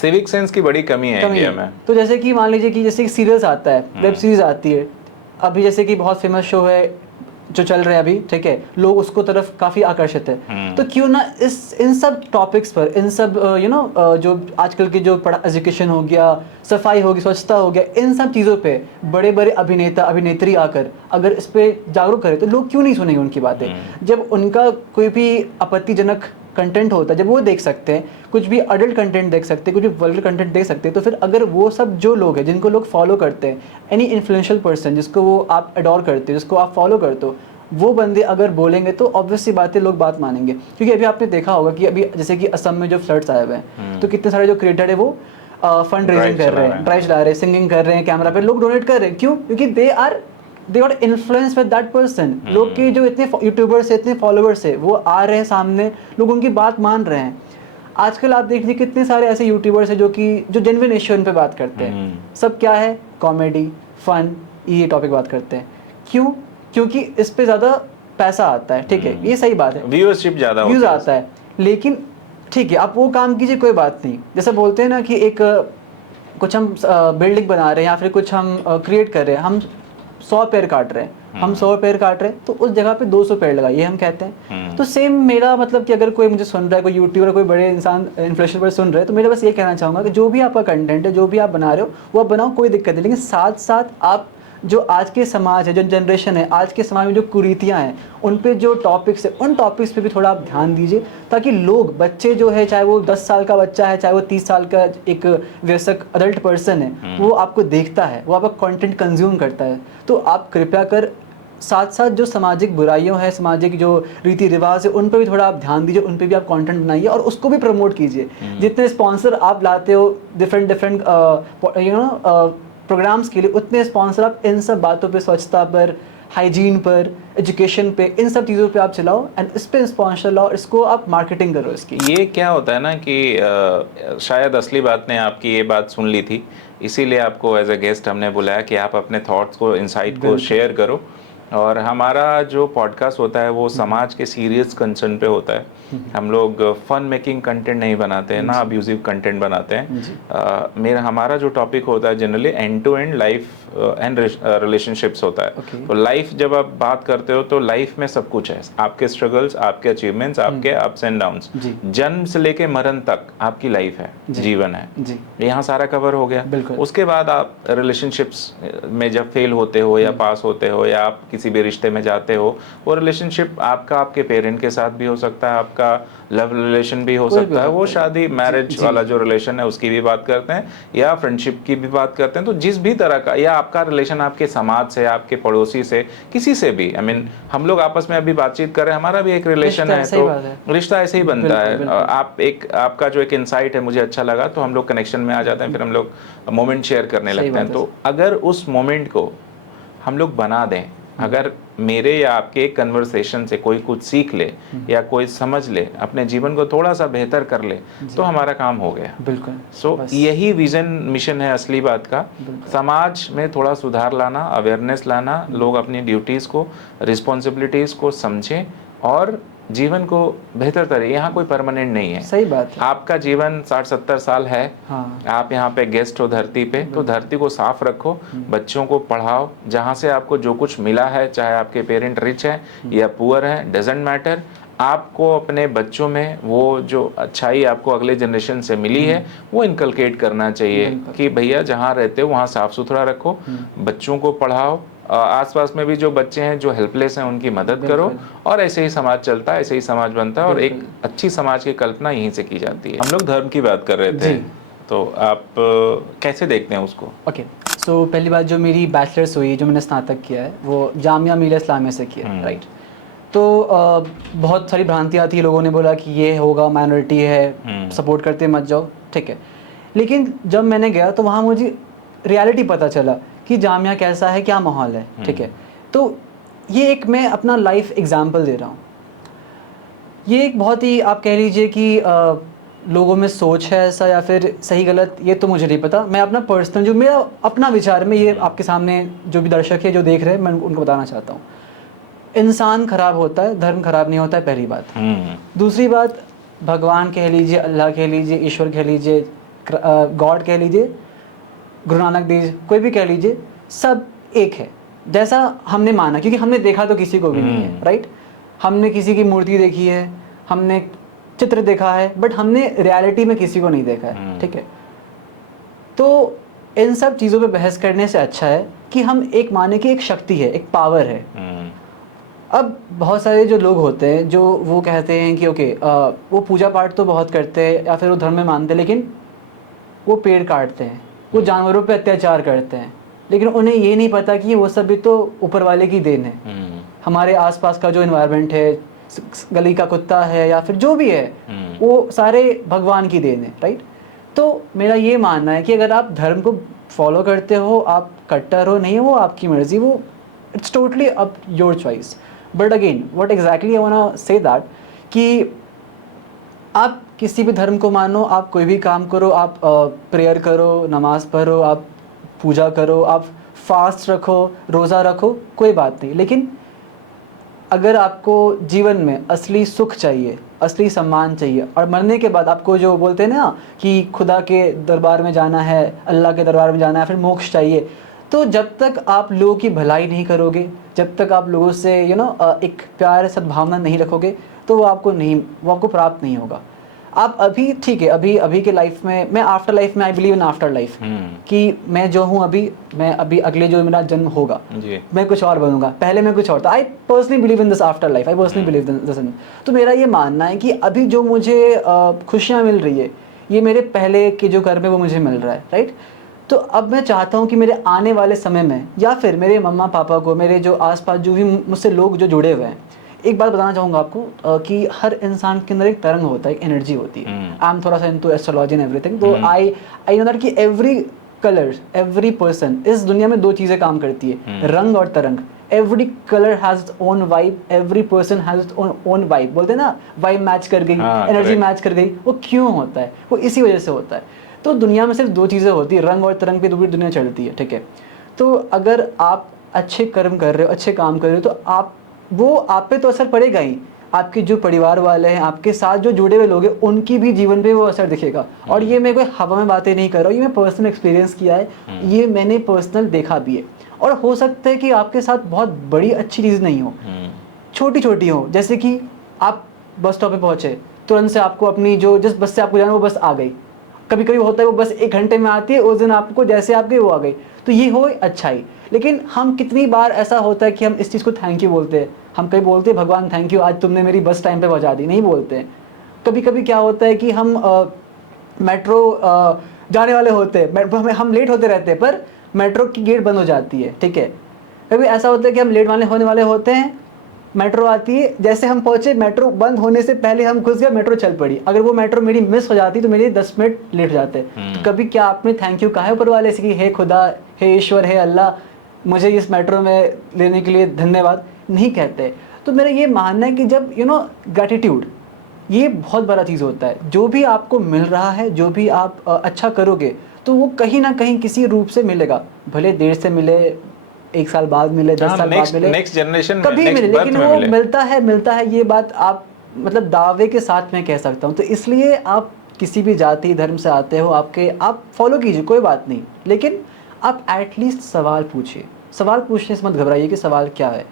सिविक सेंस की बड़ी कमी है इंडिया में। तो जैसे कि मान लीजिए कि जैसे कि सीरियल्स आता है, वेब सीरीज आती है, अभी जैसे कि बहुत फेमस शो है जो चल रहे हैं अभी, ठीक है, लोग उसको तरफ काफ़ी आकर्षित है। तो क्यों ना इन सब टॉपिक्स पर, इन सब जो आजकल की जो एजुकेशन हो गया, सफाई होगी, स्वच्छता हो गया, इन सब चीज़ों पे बड़े बड़े अभिनेता अभिनेत्री आकर अगर इस पे जागरूक करें, तो लोग क्यों नहीं सुनेंगे उनकी बातें? जब उनका कोई भी आपत्तिजनक कंटेंट होता है, जब वो देख सकते हैं, कुछ भी अडल्ट कंटेंट देख सकते हैं, कुछ भी वल्गर कंटेंट देख सकते हैं, तो फिर अगर वो सब जो लोग हैं जिनको लोग फॉलो करते हैं, एनी इन्फ्लुएंशियल पर्सन जिसको वो आप अडोर करते हो, जिसको आप फॉलो करते हो, वो बंदे अगर बोलेंगे तो ऑब्वियसली बातें लोग बात मानेंगे। क्योंकि अभी आपने देखा होगा कि अभी जैसे कि असम में जो फ्लड्स आए हुए हैं, तो कितने सारे जो क्रिएटर है वो फंड रेजिंग कर रहे हैं, ड्राइव चला रहे हैं, सिंगिंग कर रहे हैं, कैमरा पे लोग डोनेट कर रहे हैं। क्यों? क्योंकि they got influence with that person. लोग के जो इतने यूट्यूबर्स है, इतने फॉलोअर्स है, वो आ रहे हैं सामने, लोग उनकी बात मान रहे हैं। आजकल आप देख लीजिए कितने सारे ऐसे यूट्यूबर्स हैं जो जेन्युइन इश्यू पे बात करते हैं। सब क्या है? कॉमेडी, फन, ये टॉपिक बात करते हैं। क्यों? क्योंकि इस पे ज़्यादा पैसा आता है, ठीक है, ये सही बात है, व्यूअरशिप ज़्यादा व्यूज़ आता है। लेकिन ठीक है, आप वो काम कीजिए, कोई बात नहीं। जैसे बोलते हैं ना कि एक कुछ हम बिल्डिंग बना रहे हैं या फिर कुछ हम क्रिएट कर रहे हैं, हम 100 पेड़ काट रहे हैं, हम 100 पेड़ काट रहे हैं, तो उस जगह पे 200 पेड़ लगाइए, हम कहते हैं। तो सेम मेरा मतलब कि अगर कोई मुझे सुन रहा है, कोई यूट्यूबर, कोई बड़े इंसान इन्फ्लुएंसर पर सुन रहे हैं, तो मेरा बस ये कहना चाहूँगा कि जो भी आपका कंटेंट है, जो भी आप बना रहे हो, वो आप बनाओ, कोई दिक्कत नहीं। लेकिन साथ साथ आप जो आज के समाज है, जो जनरेशन है, आज के समाज में जो कुरीतियाँ हैं, उन पे जो टॉपिक्स है, उन टॉपिक्स पे भी थोड़ा आप ध्यान दीजिए, ताकि लोग, बच्चे जो है, चाहे वो 10 साल का बच्चा है, चाहे वो 30 साल का एक वयस्क अडल्ट पर्सन है, वो आपको देखता है, वो आपका कंटेंट कंज्यूम करता है, तो आप कृपया कर साथ साथ जो सामाजिक बुराइयों है, सामाजिक जो रीति रिवाज है, उन पर भी थोड़ा आप ध्यान दीजिए, उन पर भी आप कंटेंट बनाइए और उसको भी प्रमोट कीजिए। जितने स्पॉन्सर आप लाते हो डिफरेंट प्रोग्राम्स के लिए, उतने स्पॉन्सर आप इन सब बातों पे, स्वच्छता पर, हाइजीन पर, एजुकेशन पे, इन सब चीज़ों पे आप चलाओ एंड इस पे स्पॉन्सर लाओ, इसको आप मार्केटिंग करो इसकी। ये क्या होता है ना कि शायद असली बात ने आपकी ये बात सुन ली थी, इसीलिए आपको एज ए गेस्ट हमने बुलाया कि आप अपने थॉट्स को, इनसाइट को शेयर करो। और हमारा जो पॉडकास्ट होता है वो समाज के सीरियस कंसर्न पे होता है। हम लोग फन मेकिंग कंटेंट नहीं बनाते हैं, ना अब्यूजिव कंटेंट बनाते हैं। हमारा जो टॉपिक होता है generally end to end life and relationships होता है। तो लाइफ जब आप बात करते हो तो लाइफ में सब कुछ है, आपके स्ट्रगल्स, आपके अचीवमेंट्स, आपके अप्स एंड डाउन्स, जन्म से लेके मरण तक आपकी लाइफ है, जीवन है, यहाँ सारा कवर हो गया। उसके बाद आप रिलेशनशिप्स में जब फेल होते हो या पास होते हो या आप किसी भी रिश्ते में जाते हो, वो रिलेशनशिप आपका आपके पेरेंट के साथ भी हो सकता है, आपका लव रिलेशन भी हो सकता है, वो शादी मैरिज वाला जो रिलेशन है उसकी भी बात करते हैं, या फ्रेंडशिप की भी बात करते हैं। तो जिस भी तरह का, या आपका रिलेशन आपके समाज से, आपके पड़ोसी से, किसी से भी, आई मीन हम लोग आपस में अभी बातचीत कर रहे हैं, हमारा भी एक रिलेशन है, तो रिश्ता ऐसे ही बनता है। आपका जो एक इंसाइट है मुझे अच्छा लगा, तो हम लोग कनेक्शन में आ जाते हैं, फिर हम लोग मोमेंट शेयर करने लगते हैं। तो अगर उस मोमेंट को हम लोग बना दें, अगर मेरे या आपके कन्वर्सेशन से कोई कुछ सीख ले या कोई समझ ले, अपने जीवन को थोड़ा सा बेहतर कर ले, तो हमारा काम हो गया। बिल्कुल। सो यही विजन मिशन है असली बात का, समाज में थोड़ा सुधार लाना, अवेयरनेस लाना, लोग अपनी ड्यूटीज़ को, रिस्पॉन्सिबिलिटीज़ को समझें और जीवन को बेहतर तरीके। यहाँ कोई परमानेंट नहीं है। सही बात है। आपका जीवन 60-70 साल है। हाँ। आप यहाँ पे गेस्ट हो धरती पे, तो धरती को साफ रखो, बच्चों को पढ़ाओ, जहाँ से आपको जो कुछ मिला है, चाहे आपके पेरेंट रिच हैं या पुअर हैं, डजेंट मैटर, आपको अपने बच्चों में वो जो अच्छाई आपको अगले जनरेशन से मिली है वो इनकलकेट करना चाहिए कि भैया जहाँ रहते हो वहाँ साफ सुथरा रखो, बच्चों को पढ़ाओ, आसपास में भी जो बच्चे हैं जो हेल्पलेस हैं उनकी मदद करो, और ऐसे ही समाज चलता है, ऐसे ही समाज बनता है, और एक अच्छी समाज की कल्पना यहीं से की जाती है। हम लोग धर्म की बात कर रहे थे, तो आप कैसे देखते हैं उसको? ओके, सो पहली बात, जो मेरी बैचलर्स हुई, जो मैंने स्नातक किया है, वो जामिया मिलिया इस्लामिया से किया है, राइट। तो बहुत सारी भ्रांतियाँ थी, लोगों ने बोला कि ये होगा, माइनॉरिटी है, सपोर्ट करते मत जाओ, ठीक है। लेकिन जब मैंने गया तो वहाँ मुझे रियलिटी पता चला कि जामिया कैसा है, क्या माहौल है, ठीक है। तो ये एक मैं अपना लाइफ एग्जाम्पल दे रहा हूँ। ये एक बहुत ही, आप कह लीजिए कि लोगों में सोच है ऐसा, या फिर सही गलत ये तो मुझे नहीं पता। मैं अपना पर्सनल, जो मेरा अपना विचार में, ये आपके सामने जो भी दर्शक है जो देख रहे हैं, मैं उनको बताना चाहता हूँ। इंसान खराब होता है, धर्म खराब नहीं होता है, पहली बात। दूसरी बात, भगवान कह लीजिए, अल्लाह कह लीजिए, ईश्वर कह लीजिए, गॉड कह लीजिए, गुरु नानक देव, कोई भी कह लीजिए, सब एक है जैसा हमने माना, क्योंकि हमने देखा तो किसी को भी नहीं है, राइट। हमने किसी की मूर्ति देखी है, हमने चित्र देखा है, बट हमने रियलिटी में किसी को नहीं देखा है, ठीक है। तो इन सब चीज़ों पे बहस करने से अच्छा है कि हम एक माने कि एक शक्ति है, एक पावर है। अब बहुत सारे जो लोग होते हैं जो वो कहते हैं कि ओके, वो पूजा पाठ तो बहुत करते हैं या फिर वो धर्म में मानते हैं, लेकिन वो पेड़ काटते हैं, वो जानवरों पे अत्याचार करते हैं, लेकिन उन्हें ये नहीं पता कि वो सब भी तो ऊपर वाले की देन है। हमारे आसपास का जो एनवायरनमेंट है, गली का कुत्ता है या फिर जो भी है, वो सारे भगवान की देन है, राइट। तो मेरा ये मानना है कि अगर आप धर्म को फॉलो करते हो, आप कट्टर हो, नहीं, वो आपकी मर्जी, वो it's totally up your choice. But again what exactly I want to say that कि आप किसी भी धर्म को मानो, आप कोई भी काम करो, आप प्रेयर करो, नमाज पढ़ो, आप पूजा करो, आप फास्ट रखो, रोज़ा रखो, कोई बात नहीं। लेकिन अगर आपको जीवन में असली सुख चाहिए, असली सम्मान चाहिए, और मरने के बाद आपको जो बोलते हैं ना कि खुदा के दरबार में जाना है, अल्लाह के दरबार में जाना है, फिर मोक्ष चाहिए, तो जब तक आप लोगों की भलाई नहीं करोगे, जब तक आप लोगों से एक प्यार सद्भावना नहीं रखोगे, तो वो आपको प्राप्त नहीं होगा। आप अभी ठीक है, अभी के लाइफ में, मैं आफ्टर लाइफ में, I believe in after life, कि मैं जो हूँ अभी, मैं अभी अगले जो मेरा जन्म होगा, मैं कुछ और बनूंगा, पहले मैं कुछ और था। I personally believe in this after life, I personally believe in this. तो मेरा ये मानना है कि अभी जो मुझे खुशियाँ मिल रही है, ये मेरे पहले के जो कर्म है वो मुझे मिल रहा है, राइट। तो अब मैं चाहता हूँ कि मेरे आने वाले समय में या फिर मेरे मम्मा पापा को, मेरे जो आसपास जो भी मुझसे लोग जो जुड़े हुए हैं, एक बात बताना चाहूँगा आपको कि हर इंसान के अंदर एक तरंग होता है, एक एनर्जी होती है। आई एम थोड़ा सा इनटू एस्ट्रोलॉजी एंड एवरीथिंग, तो आई नो दैट कि एवरी कलर, एवरी पर्सन, इस दुनिया में दो चीज़ें काम करती है, रंग और तरंग। Every colour has its own vibe, every person has its own vibe. बोलते हैं ना, वाइब मैच कर गई, एनर्जी मैच कर गई। वो क्यों होता है? वो इसी वजह से होता है। तो दुनिया में सिर्फ दो चीज़ें होती है, रंग और तरंग पे पूरी दुनिया चलती है, ठीक है। तो अगर आप अच्छे कर्म कर रहे हो, अच्छे काम कर रहे हो, तो आप पे तो असर पड़ेगा ही, आपके जो परिवार वाले हैं, आपके साथ जो जुड़े हुए लोग हैं, उनकी भी जीवन पे वो असर दिखेगा। और ये मैं कोई हवा में बातें नहीं कर रहा हूँ, ये मैं पर्सनल एक्सपीरियंस किया है, ये मैंने पर्सनल देखा भी है। और हो सकता है कि आपके साथ बहुत बड़ी अच्छी चीज़ नहीं हो, छोटी छोटी हो, जैसे कि आप बस स्टॉप पे पहुँचे, तुरंत से आपको अपनी जो जिस बस से आपको जाना वो बस आ गई। कभी कभी होता है वो बस 1 घंटे में आती है, उस दिन आपको जैसे आप गए वो आ गई, तो ये हो अच्छा ही। लेकिन हम कितनी बार ऐसा होता है कि हम इस चीज़ को थैंक यू बोलते हैं। हम कहीं बोलते हैं भगवान थैंक यू, आज तुमने मेरी बस टाइम पे पहुंचा दी, नहीं बोलते हैं। कभी कभी क्या होता है कि हम मेट्रो जाने वाले होते हैं, हम लेट होते रहते हैं, पर मेट्रो की गेट बंद हो जाती है, ठीक है। कभी ऐसा होता है कि हम लेट होने वाले होते हैं, मेट्रो आती है, जैसे हम पहुंचे, मेट्रो बंद होने से पहले हम घुस गए, मेट्रो चल पड़ी। अगर वो मेट्रो मेरी मिस हो जाती तो मेरे 10 मिनट लेट हो जाते। तो कभी क्या आपने थैंक यू कहा है ऊपर वाले से कि हे खुदा, हे ईश्वर, हे अल्लाह, मुझे इस मेट्रो में लेने के लिए धन्यवाद? नहीं कहते। तो मेरा ये मानना है कि जब ग्रैटिट्यूड, ये बहुत बड़ा चीज़ होता है। जो भी आपको मिल रहा है, जो भी आप अच्छा करोगे, तो वो कहीं ना कहीं किसी रूप से मिलेगा, भले देर से मिले, 1 साल बाद मिले, 10 साल बाद मिले, नेक्स्ट जनरेशन कभी मिले, लेकिन वो मिलता है। ये बात आप मतलब दावे के साथ मैं कह सकता हूँ। तो इसलिए आप किसी भी जाति धर्म से आते हो, आप फॉलो कीजिए, कोई बात नहीं, लेकिन आप एटलीस्ट सवाल पूछिए। सवाल पूछने से मत घबराइए कि सवाल क्या है,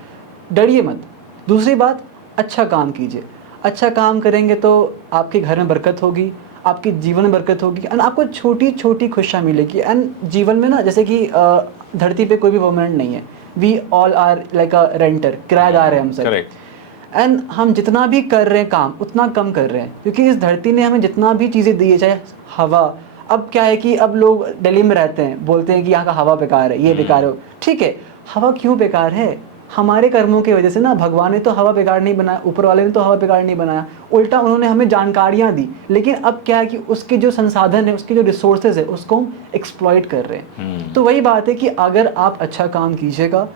डरिए मत। दूसरी बात, अच्छा काम कीजिए। अच्छा काम करेंगे तो आपके घर में बरकत होगी, आपके जीवन में बरकत होगी, एंड आपको छोटी छोटी खुशियाँ मिलेगी। एंड जीवन में ना, जैसे कि धरती पे कोई भी परमानेंट नहीं है, we all are like a renter, किराएदार है हम सब। एंड हम जितना भी कर रहे हैं काम, उतना कम कर रहे हैं, क्योंकि इस धरती ने हमें जितना भी चीज़ें दी है, चाहे हवा, अब क्या है कि अब लोग दिल्ली में रहते हैं, बोलते हैं कि यहाँ का हवा बेकार है, ये बेकार है। ठीक है, हवा क्यों बेकार है? हमारे कर्मों की वजह से ना। भगवान ने तो हवा बेकार नहीं बनाया, ऊपर वाले ने तो हवा बेकार नहीं बनाया, उल्टा उन्होंने हमें जानकारियाँ दी। लेकिन अब क्या है कि उसके जो संसाधन है, उसके जो रिसोर्सेज है, उसको हम एक्सप्लॉइट कर रहे हैं। तो वही बात है कि अगर आप अच्छा काम कीजिएगा,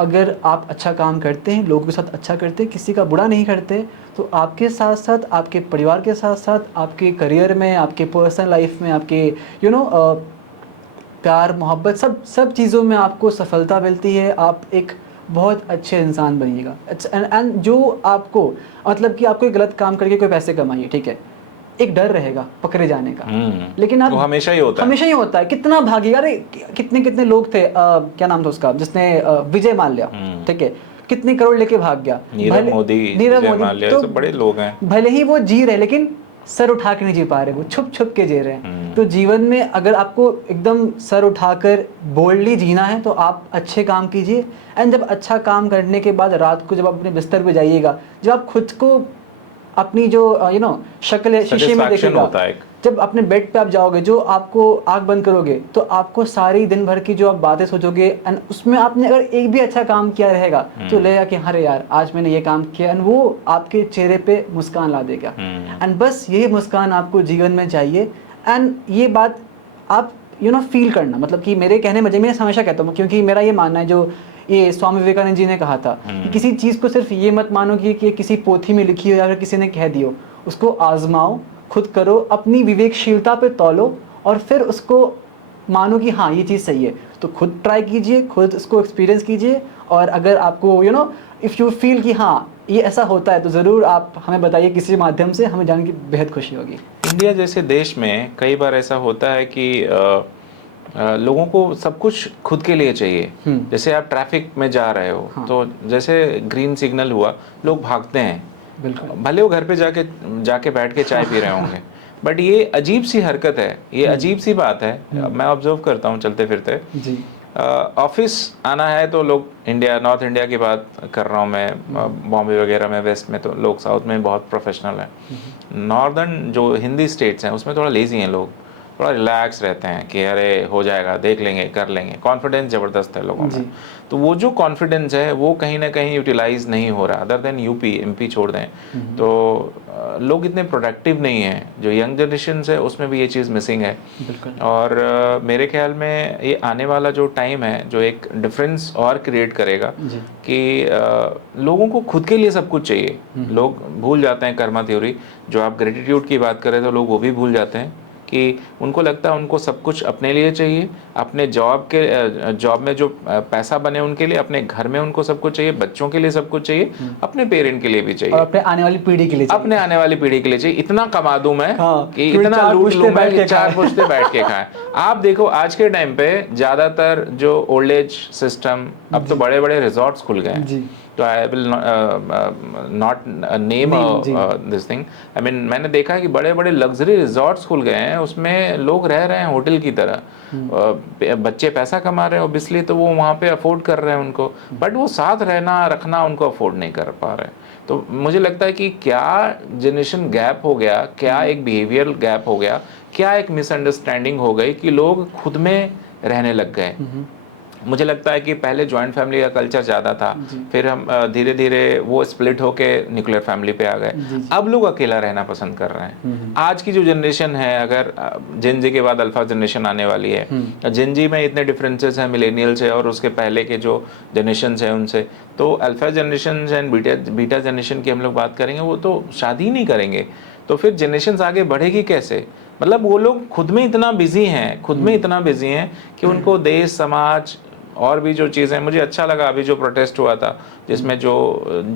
अगर आप अच्छा काम करते हैं, लोगों के साथ अच्छा करते हैं, किसी का बुरा नहीं करते, तो आपके साथ साथ, आपके परिवार के साथ साथ, आपके करियर में, आपके पर्सनल लाइफ में, आपके प्यार मोहब्बत, सब चीज़ों में आपको सफलता मिलती है। आप एक बहुत अच्छे इंसान बनिएगा। एंड जो आपको मतलब कि आपको एक गलत काम करके कोई पैसे कमाइए, ठीक है, एक डर रहेगा पकड़े जाने का, लेकिन आप हमेशा ही होता है। कितना भागेगा। अरे कितने लोग थे, क्या नाम था उसका जिसने विजय माल्या, ठीक है, कितने करोड़ लेके भाग गया, नीरव मोदी, तो बड़े लोग हैं। भले ही वो जी रहे, लेकिन सर उठा के नहीं जी पा रहे, वो छुप छुप के जी रहे हैं। तो जीवन में अगर आपको एकदम सर उठाकर बोल्डली जीना है, तो आप अच्छे काम कीजिए। एंड जब अच्छा काम करने के बाद रात को जब आप अपने बिस्तर पे जाइएगा, जब आप खुद को अपनी जो शक्ल शीशे में देखेगा, जब अपने बेड पे आप जाओगे, जो आपको आंख बंद करोगे, तो आपको सारी दिन भर की जो आप बातें सोचोगे, एंड उसमें आपने अगर एक भी अच्छा काम किया रहेगा, तो लगेगा कि अरे यार आज मैंने ये काम किया, एंड वो आपके चेहरे पे मुस्कान ला देगा। एंड बस यही मुस्कान आपको जीवन में चाहिए। एंड ये बात आप फील करना, मतलब कि मेरे कहने में, मैं हमेशा कहता हूँ, क्योंकि मेरा ये मानना है, जो ये स्वामी विवेकानंद जी ने कहा था कि किसी चीज़ को सिर्फ ये मत मानो कि किसी पोथी में लिखी हो या फिर किसी ने कह दियो, उसको आजमाओ, खुद करो, अपनी विवेकशीलता पे तौलो, और फिर उसको मानो कि हाँ ये चीज़ सही है। तो खुद ट्राई कीजिए, खुद इसको एक्सपीरियंस कीजिए, और अगर आपको इफ़ यू फील कि हाँ ये ऐसा होता है, तो ज़रूर आप हमें बताइए किसी माध्यम से, हमें जानने की बेहद खुशी होगी। इंडिया जैसे देश में कई बार ऐसा होता है कि लोगों को सब कुछ खुद के लिए चाहिए। जैसे आप ट्रैफिक में जा रहे हो, हाँ। तो जैसे ग्रीन सिग्नल हुआ, लोग भागते हैं, बिल्कुल, भले वो घर पे जाके बैठ के चाय पी रहे होंगे, बट ये अजीब सी हरकत है, ये अजीब सी बात है। मैं ऑब्जर्व करता हूँ चलते फिरते जी। ऑफिस आना है तो लोग, नॉर्थ इंडिया की बात कर रहा हूँ मैं, बॉम्बे वगैरह में, वेस्ट में तो लोग, साउथ में बहुत प्रोफेशनल है। नॉर्दर्न जो हिंदी स्टेट्स हैं उसमें थोड़ा लेजी हैं लोग, थोड़ा रिलैक्स रहते हैं कि अरे हो जाएगा, देख लेंगे, कर लेंगे, कॉन्फिडेंस ज़बरदस्त है लोगों में। तो वो जो कॉन्फिडेंस है वो कहीं ना कहीं यूटिलाइज नहीं हो रहा, अदर देन यूपी एमपी छोड़ दें तो लोग इतने प्रोडक्टिव नहीं हैं। जो यंग जनरेशन है उसमें भी ये चीज़ मिसिंग है। बिल्कुल। और मेरे ख्याल में ये आने वाला जो टाइम है जो एक डिफरेंस और क्रिएट करेगा जी। कि लोगों को खुद के लिए सब कुछ चाहिए। लोग भूल जाते हैं कर्मा थ्योरी, जो आप ग्रेटिट्यूड की बात करें तो लोग वो भी भूल जाते हैं कि उनको लगता है उनको सब कुछ अपने लिए चाहिए, अपने जॉब में जो पैसा बने उनके लिए, अपने घर में उनको सब कुछ चाहिए, बच्चों के लिए सब कुछ चाहिए, अपने पेरेंट के लिए भी और चाहिए, अपने आने वाली पीढ़ी के लिए चाहिए। अपने आने वाली पीढ़ी के लिए चाहिए। इतना कमा दूं मैं कि कोई इतना चार लूट पुश्ते लूं मैं बैठ कि के चार खाए। पुश्ते बैठ के खाएं। आप देखो आज के टाइम पे ज्यादातर जो ओल्ड एज सिस्टम, अब तो बड़े बड़े रिजॉर्ट्स खुल गए हैं। जी। तो I will not name this thing, I mean मैंने देखा है कि बड़े बड़े लग्जरी रिजॉर्ट्स खुल गए हैं, उसमें लोग रह रहे हैं होटल की तरह। बच्चे पैसा कमा रहे हैं ऑब्वियसली, तो वो वहाँ पे अफोर्ड कर रहे हैं उनको, बट वो साथ रहना रखना उनको अफोर्ड नहीं कर पा रहे हैं। तो मुझे लगता है कि क्या जनरेशन गैप हो गया, क्या एक बिहेवियरल गैप हो गया, क्या एक मिसअंडरस्टैंडिंग हो गई कि लोग खुद में रहने लग गए। मुझे लगता है कि पहले जॉइंट फैमिली का कल्चर ज़्यादा था, फिर हम धीरे धीरे वो स्प्लिट होके न्यूक्लियर फैमिली पे आ गए। अब लोग अकेला रहना पसंद कर रहे हैं। आज की जो जनरेशन है, अगर जेन जी के बाद अल्फा जनरेशन आने वाली है, जेन जी में इतने डिफरेंसेस हैं मिलेनियल से और उसके पहले के जो जनरेशन है उनसे, तो alpha generation and beta generation की हम लोग बात करेंगे, वो तो शादी ही नहीं करेंगे। तो फिर जनरेशन आगे बढ़ेगी कैसे? मतलब वो लोग खुद में इतना बिजी हैं, खुद में इतना बिजी हैं कि उनको देश समाज और भी जो चीज़ें, मुझे अच्छा लगा अभी जो प्रोटेस्ट हुआ था जिसमें जो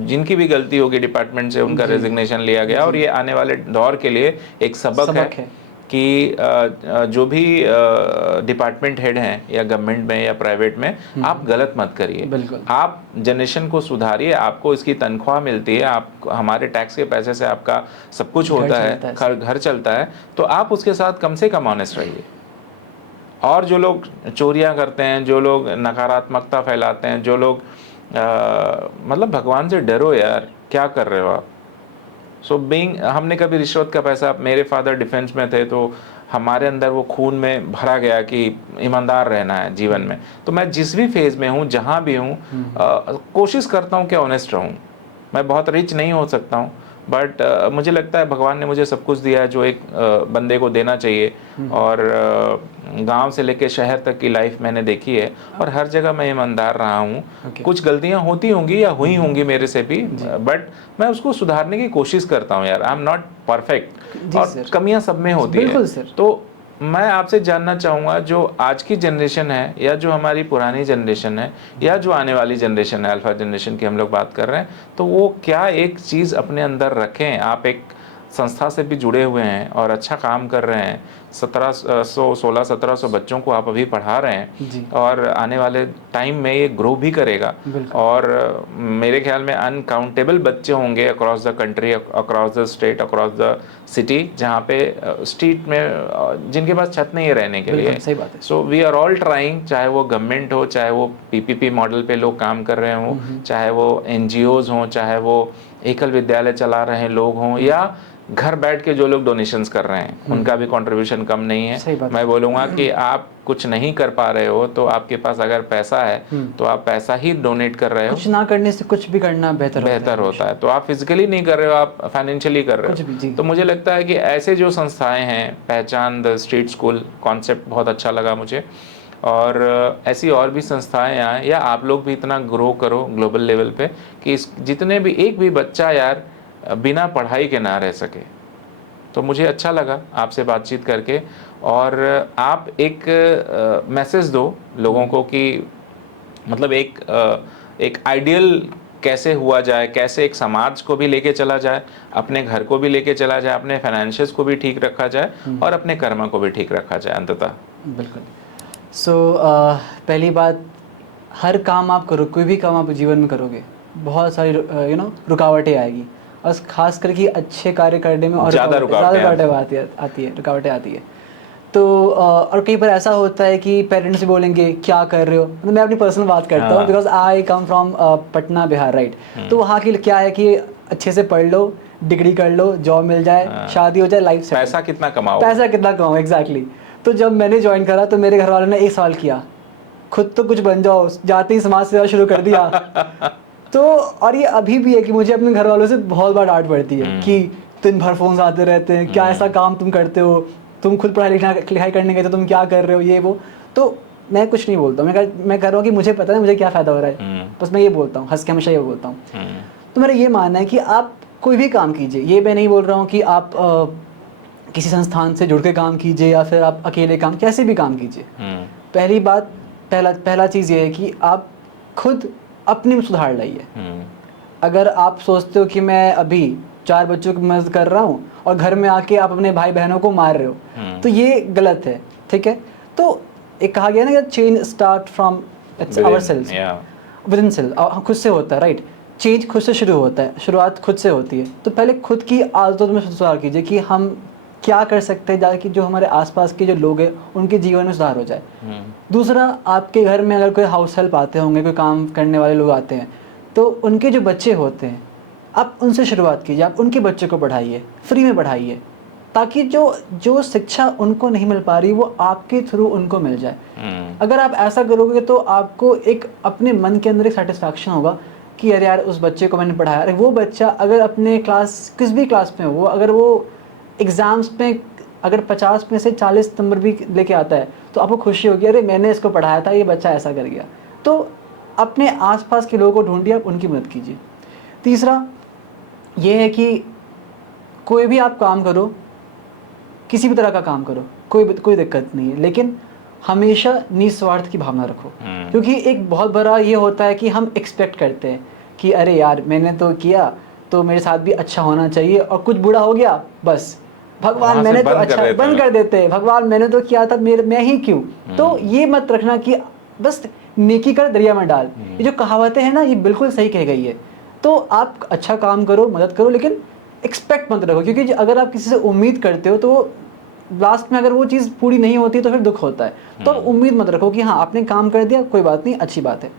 जिनकी भी गलती होगी डिपार्टमेंट से उनका रेजिग्नेशन लिया गया, और ये आने वाले दौर के लिए एक सबक है कि जो भी डिपार्टमेंट हेड हैं या गवर्नमेंट में या प्राइवेट में, आप गलत मत करिए। आप जनरेशन को सुधारिए, आपको इसकी तनख्वाह मिलती है, आप हमारे टैक्स के पैसे से आपका सब कुछ होता है, घर चलता है, तो आप उसके साथ कम से कम ऑनेस्ट रहिए। और जो लोग चोरियां करते हैं, जो लोग नकारात्मकता फैलाते हैं, जो लोग मतलब भगवान से डरो यार, क्या कर रहे हो आप। सो हमने कभी रिश्वत का पैसा, मेरे फादर डिफेंस में थे तो हमारे अंदर वो खून में भरा गया कि ईमानदार रहना है जीवन में। तो मैं जिस भी फेज़ में हूँ, जहाँ भी हूँ, कोशिश करता हूँ कि ऑनेस्ट रहूँ। मैं बहुत रिच नहीं हो सकता हूँ, बट मुझे लगता है भगवान ने मुझे सब कुछ दिया है जो एक बंदे को देना चाहिए। और गांव से लेके शहर तक की लाइफ मैंने देखी है, और हर जगह मैं ईमानदार रहा हूँ। कुछ गलतियाँ होती होंगी या हुई होंगी मेरे से भी, बट मैं उसको सुधारने की कोशिश करता हूँ यार। आई एम नॉट परफेक्ट, और कमियाँ सब में होती है। तो मैं आपसे जानना चाहूँगा, जो आज की जनरेशन है या जो हमारी पुरानी जनरेशन है या जो आने वाली जनरेशन है, अल्फा जनरेशन की हम लोग बात कर रहे हैं, तो वो क्या एक चीज़ अपने अंदर रखें। आप एक संस्था से भी जुड़े हुए हैं और अच्छा काम कर रहे हैं, 1600 बच्चों को आप अभी पढ़ा रहे हैं, और आने वाले टाइम में ये ग्रो भी करेगा। और मेरे ख्याल में अनकाउंटेबल बच्चे होंगे across the country, across the state, across the city, जहाँ पे स्ट्रीट में जिनके पास छत नहीं है रहने के लिए। सही बात है। So we are all trying, चाहे वो गवर्नमेंट हो, चाहे वो पीपीपी मॉडल पे लोग काम कर रहे हों, चाहे वो एनजीओज हों, चाहे वो एकल विद्यालय चला रहे हैं लोग हों, या घर बैठ के जो लोग डोनेशंस कर रहे हैं, उनका भी कंट्रीब्यूशन कम नहीं है। मैं बोलूँगा कि आप कुछ नहीं कर पा रहे हो तो आपके पास अगर पैसा है तो आप पैसा ही डोनेट कर रहे हो। कुछ ना करने से कुछ भी करना बेहतर होता है। तो आप फिजिकली नहीं कर रहे हो, आप फाइनेंशियली कर रहे हो। तो मुझे लगता है कि ऐसे जो संस्थाएं हैं, पहचान द स्ट्रीट स्कूल कॉन्सेप्ट बहुत अच्छा लगा मुझे, और ऐसी और भी संस्थाएं आएँ, या आप लोग भी इतना ग्रो करो ग्लोबल लेवल पे कि जितने भी एक भी बच्चा यार बिना पढ़ाई के ना रह सके। तो मुझे अच्छा लगा आपसे बातचीत करके, और आप एक मैसेज दो लोगों को कि मतलब एक आइडियल कैसे हुआ जाए, कैसे एक समाज को भी लेके चला जाए, अपने घर को भी लेके चला जाए, अपने फाइनेंशियल्स को भी ठीक रखा जाए, और अपने कर्म को भी ठीक रखा जाए अंततः। बिल्कुल। पहली बात, हर काम आप करो, कोई भी काम आप जीवन में करोगे, बहुत सारी रुकावटें आएगी, और खास करके अच्छे कार्य करने में और ज़्यादा रुकावटें आती है। तो और कई बार ऐसा होता है कि पेरेंट्स भी बोलेंगे क्या कर रहे हो। मतलब मैं अपनी पर्सनल बात करता हूँ, because I come from Patna Bihar, right. तो वहाँ की क्या है कि अच्छे से पढ़ लो, डिग्री कर लो, जॉब मिल जाए, शादी हो जाए, लाइफ से पैसा कितना कमाओ, एग्जैक्टली। तो जब मैंने ज्वाइन करा तो मेरे घर वालों ने एक सवाल किया, खुद तो कुछ बन जाओ, जाते ही समाज सेवा शुरू कर दिया। तो और ये अभी भी है कि मुझे अपने घर वालों से बहुत बार डांट पड़ती है कि दिन भर फोन आते रहते हैं, क्या ऐसा काम तुम करते हो, तुम खुद पढ़ाई लिखाई करने गए तो तुम क्या कर रहे हो, ये वो। तो मैं कुछ नहीं बोलता, मैं कह रहा हूँ कि मुझे पता है मुझे क्या फ़ायदा हो रहा है, बस मैं ये बोलता हूँ, हंस के हमेशा ये बोलता हूँ। तो मेरा ये मानना है कि आप कोई भी काम कीजिए, ये मैं नहीं बोल रहा हूँ कि आप किसी संस्थान से जुड़ के काम कीजिए या फिर आप अकेले काम, कैसे भी काम कीजिए। पहली बात, पहला चीज़ ये है कि आप खुद अपने में सुधार लाइए। अगर आप सोचते हो कि मैं अभी 4 बच्चों की मदद कर रहा हूँ और घर में आके आप अपने भाई बहनों को मार रहे हो, तो ये गलत है, ठीक है। तो एक कहा गया ना कि change start from ourselves, within self, खुद से होता है, राइट। चेंज खुद से शुरू होता है, शुरुआत खुद से होती है। तो पहले खुद की आदतों में सुधार कीजिए कि हम क्या कर सकते हैं ताकि जो हमारे आसपास के जो लोग हैं उनके जीवन में सुधार हो जाए। दूसरा, आपके घर में अगर कोई हाउस हेल्प आते होंगे, कोई काम करने वाले लोग आते हैं, तो उनके जो बच्चे होते हैं आप उनसे शुरुआत कीजिए, आप उनके बच्चे को पढ़ाइए, फ्री में पढ़ाइए, ताकि जो शिक्षा उनको नहीं मिल पा रही वो आपके थ्रू उनको मिल जाए। अगर आप ऐसा करोगे तो आपको एक अपने मन के अंदर एक सेटिस्फैक्शन होगा कि अरे यार उस बच्चे को मैंने पढ़ाया। अरे वो बच्चा अगर अपने क्लास किस भी क्लास में हो, अगर वो एग्ज़ाम्स में अगर 50 में से 40 नंबर भी लेके आता है तो आपको खुशी होगी, अरे मैंने इसको पढ़ाया था, ये बच्चा ऐसा कर गया। तो अपने आसपास के लोगों को ढूंढिए, आप उनकी मदद कीजिए। तीसरा ये है कि कोई भी आप काम करो, किसी भी तरह का काम करो, कोई दिक्कत नहीं है, लेकिन हमेशा निस्वार्थ की भावना रखो। क्योंकि एक बहुत बड़ा ये होता है कि हम एक्सपेक्ट करते हैं कि अरे यार मैंने तो किया तो मेरे साथ भी अच्छा होना चाहिए, और कुछ बुरा हो गया बस भगवान मैंने तो अच्छा बंद कर देते हैं, भगवान मैंने तो किया था, मैं ही क्यों। तो ये मत रखना कि बस नेकी कर दरिया में डाल, ये जो कहावतें हैं ना ये बिल्कुल सही कह गई है। तो आप अच्छा काम करो, मदद करो, लेकिन एक्सपेक्ट मत रखो, क्योंकि अगर आप किसी से उम्मीद करते हो तो लास्ट में अगर वो चीज़ पूरी नहीं होती तो फिर दुख होता है। तो उम्मीद मत रखो कि हाँ आपने काम कर दिया, कोई बात नहीं, अच्छी बात है।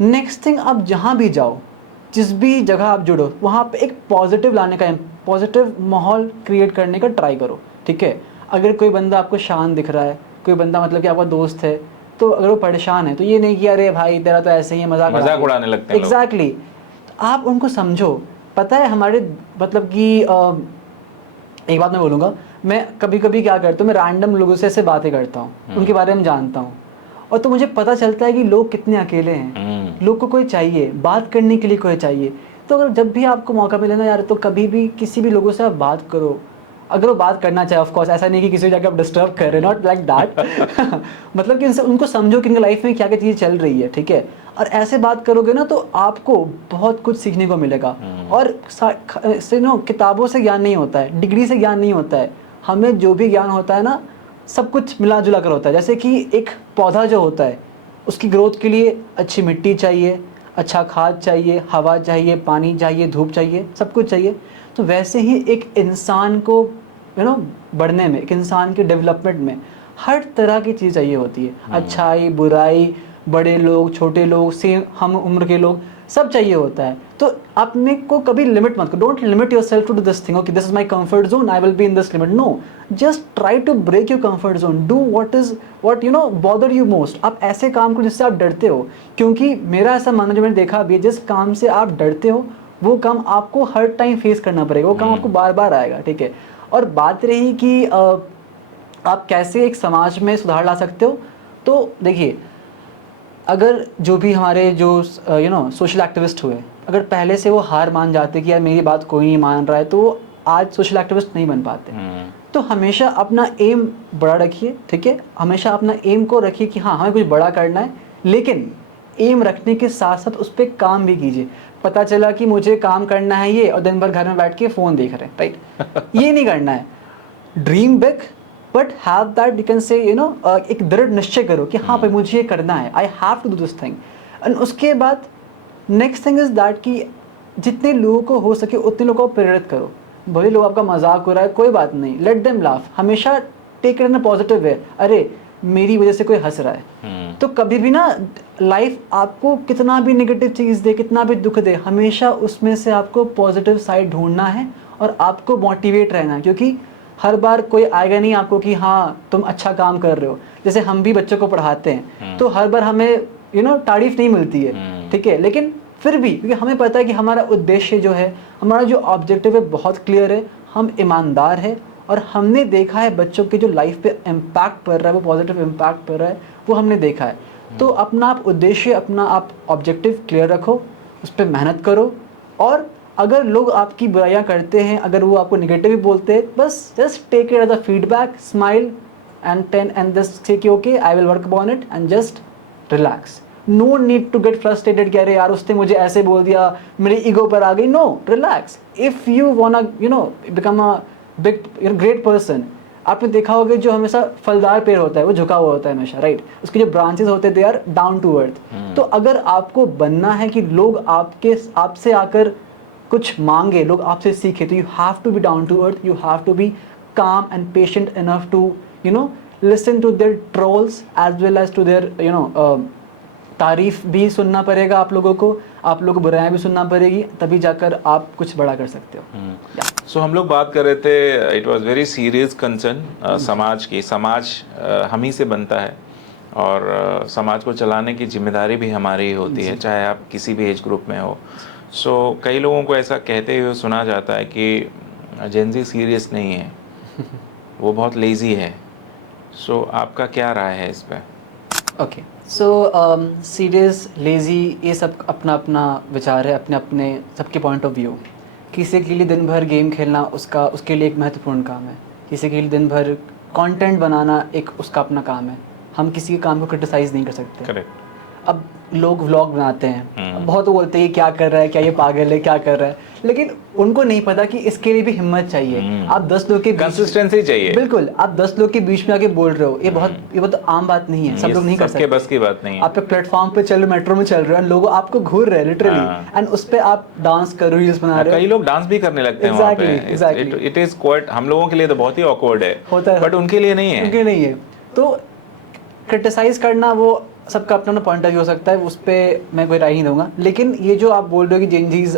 नेक्स्ट थिंग, आप जहाँ भी जाओ, जिस भी जगह आप जुड़ो, वहाँ पे एक पॉजिटिव लाने का, पॉजिटिव माहौल क्रिएट करने का ट्राई करो, ठीक है। अगर कोई बंदा आपको शांत दिख रहा है, कोई बंदा मतलब कि आपका दोस्त है, तो अगर वो परेशान है तो ये नहीं कि अरे भाई तेरा तो ऐसे ही है, मजाक उड़ाने लगते हैं। एग्जैक्टली। आप उनको समझो। पता है हमारे मतलब कि एक बात मैं बोलूँगा, मैं कभी कभी क्या करता हूँ, मैं रैंडम लोगों से ऐसे बातें करता हूँ, उनके बारे में जानता हूँ, और तो मुझे पता चलता है कि लोग कितने अकेले हैं। लोग को कोई चाहिए, बात करने के लिए कोई चाहिए। तो अगर जब भी आपको मौका मिले ना यार, तो कभी भी किसी भी लोगों से आप बात करो, अगर वो बात करना चाहे, ऑफ कोर्स ऐसा नहीं कि किसी को जाकर आप डिस्टर्ब कर रहे, नॉट लाइक दैट। मतलब कि उनको समझो कि उनकी लाइफ में क्या क्या चीज़ें चल रही है, ठीक है। और ऐसे बात करोगे ना तो आपको बहुत कुछ सीखने को मिलेगा। और किताबों से ज्ञान नहीं होता है, डिग्री से ज्ञान नहीं होता है, हमें जो भी ज्ञान होता है ना सब कुछ मिला जुला कर होता है। जैसे कि एक पौधा जो होता है उसकी ग्रोथ के लिए अच्छी मिट्टी चाहिए, अच्छा खाद चाहिए, हवा चाहिए, पानी चाहिए, धूप चाहिए, सब कुछ चाहिए। तो वैसे ही एक इंसान को बढ़ने में, एक इंसान के डेवलपमेंट में हर तरह की चीज़ चाहिए होती है। अच्छाई, बुराई, बड़े लोग, छोटे लोग, सेम हम उम्र के लोग, सब चाहिए होता है। तो अपने को कभी लिमिट मत करो। Don't limit yourself to do this thing, okay this is my comfort zone, I will be in this limit. No, just try to break your comfort zone, do what bother you most. आप ऐसे काम करो जिससे आप डरते हो, क्योंकि मेरा ऐसा मानना, जो मैंने देखा अभी, जिस काम से आप डरते हो वो काम आपको हर टाइम फेस करना पड़ेगा, वो काम आपको बार बार आएगा, ठीक है। और बात रही कि आप कैसे एक समाज में सुधार ला सकते हो, तो देखिए, अगर जो भी हमारे जो सोशल एक्टिविस्ट हुए, अगर पहले से वो हार मान जाते कि यार मेरी बात कोई नहीं मान रहा है, तो वो आज सोशल एक्टिविस्ट नहीं बन पाते। तो हमेशा अपना एम बड़ा रखिए, ठीक है। हमेशा अपना एम को रखिए कि हाँ हमें कुछ बड़ा करना है, लेकिन एम रखने के साथ साथ उस पर काम भी कीजिए। पता चला कि मुझे काम करना है ये, और दिन भर घर में बैठ के फ़ोन देख रहे हैं, राइट। ये नहीं करना है। Dream big, but have that, you can say एक दृढ़ निश्चय करो कि हाँ भाई मुझे ये करना है, I have to do this thing. And उसके बाद नेक्स्ट थिंग इज़ दैट कि जितने लोगों को हो सके उतने लोगों को प्रेरित करो। भले लोग आपका मजाक हो रहा है, कोई बात नहीं, लेट देम लाफ। हमेशा take it in a positive way, अरे मेरी वजह से कोई हंस रहा है। तो कभी भी ना लाइफ आपको कितना भी नेगेटिव चीज़ दे, कितना भी दुख दे, हमेशा उसमें से आपको पॉजिटिव साइड ढूंढना है और आपको मोटिवेट रहना है, क्योंकि हर बार कोई आएगा नहीं आपको कि हाँ तुम अच्छा काम कर रहे हो। जैसे हम भी बच्चों को पढ़ाते हैं तो हर बार हमें तारीफ नहीं मिलती है, ठीक है, लेकिन फिर भी क्योंकि हमें पता है कि हमारा उद्देश्य जो है, हमारा जो ऑब्जेक्टिव है बहुत क्लियर है, हम ईमानदार है और हमने देखा है बच्चों के जो लाइफ पे इम्पैक्ट पड़ रहा है, वो पॉजिटिव इम्पैक्ट पड़ रहा है, वो हमने देखा है। तो अपना आप उद्देश्य, अपना आप ऑब्जेक्टिव क्लियर रखो, उस पर मेहनत करो, और अगर लोग आपकी बुराइयां करते हैं, अगर वो आपको नेगेटिव बोलते हैं, बस just take it as a feedback, smile and just say कि okay I will work upon it and just relax. No need to get frustrated कि अरे यार उसने मुझे ऐसे बोल दिया, मेरी ईगो पर आ गई। No, relax. If you wanna become a big great person, आपने देखा होगा जो हमेशा फलदार पेड़ होता है वो झुका हुआ होता है हमेशा, राइट, उसके जो ब्रांचेस होते हैं they are down to earth. तो अगर आपको बनना है कि लोग आपसे आकर कुछ मांगे, लोग आपसे सीखे, तो you have to be down to earth, you have to be calm and patient enough to listen to their trolls as well as to their तारीफ भी सुनना पड़ेगा आप लोगों को बुराइयां भी सुनना पड़ेगी, तभी जाकर आप कुछ बड़ा कर सकते हो। सो हम लोग बात कर रहे थे, it was very serious concern समाज की। समाज हम ही से बनता है और समाज को चलाने की जिम्मेदारी भी हमारी ही होती है, चाहे आप किसी भी एज ग्रुप में हो। सो कई लोगों को ऐसा कहते हुए सुना जाता है कि जेन-ज़ी सीरियस नहीं है, वो बहुत लेज़ी है। सो आपका क्या राय है इस पे? ओके, सो सीरियस, लेज़ी, ये सब अपना अपना विचार है, अपने अपने सबके पॉइंट ऑफ व्यू। किसी के लिए दिन भर गेम खेलना उसके लिए एक महत्वपूर्ण काम है, किसी के लिए दिन भर कंटेंट बनाना एक उसका अपना काम है। हम किसी के काम को क्रिटिसाइज़ नहीं कर सकते। करेक्ट। अब लोग व्लॉग बनाते हैं, अब बहुत लोग बोलते हैं ये क्या कर रहा है, क्या ये पागल है, क्या कर रहा है, लेकिन उनको नहीं पता कि इसके लिए भी हिम्मत चाहिए। आप 10 लोग के कंसिस्टेंसी चाहिए। बिल्कुल, आप 10 लोग के बीच में आके बोल रहे हो, ये बहुत आम बात नहीं है, सब लोग नहीं कर सकते। बस की बात नहीं है। आप एक प्लेटफॉर्म पे चल रहे हो, मेट्रो में चल रहे हो, लोग आपको घूर रहे हैं लिटरली, एंड उस पे आप डांस कर रहे हो, रील्स बना रहे हो। कई लोग डांस भी करने लगते हैं वहाँ पे। इट इज क्वाइट, हम लोगों के लिए तो बहुत ही ऑकवर्ड है, होता है, बट उनके लिए नहीं है। उनके नहीं है। तो क्रिटिसाइज करना वो सबका अपना अपना पॉइंट ऑफ व्यू हो सकता है, उस पर मैं कोई राय नहीं दूंगा। लेकिन ये जो आप बोल रहे हो कि जेन-ज़ीज़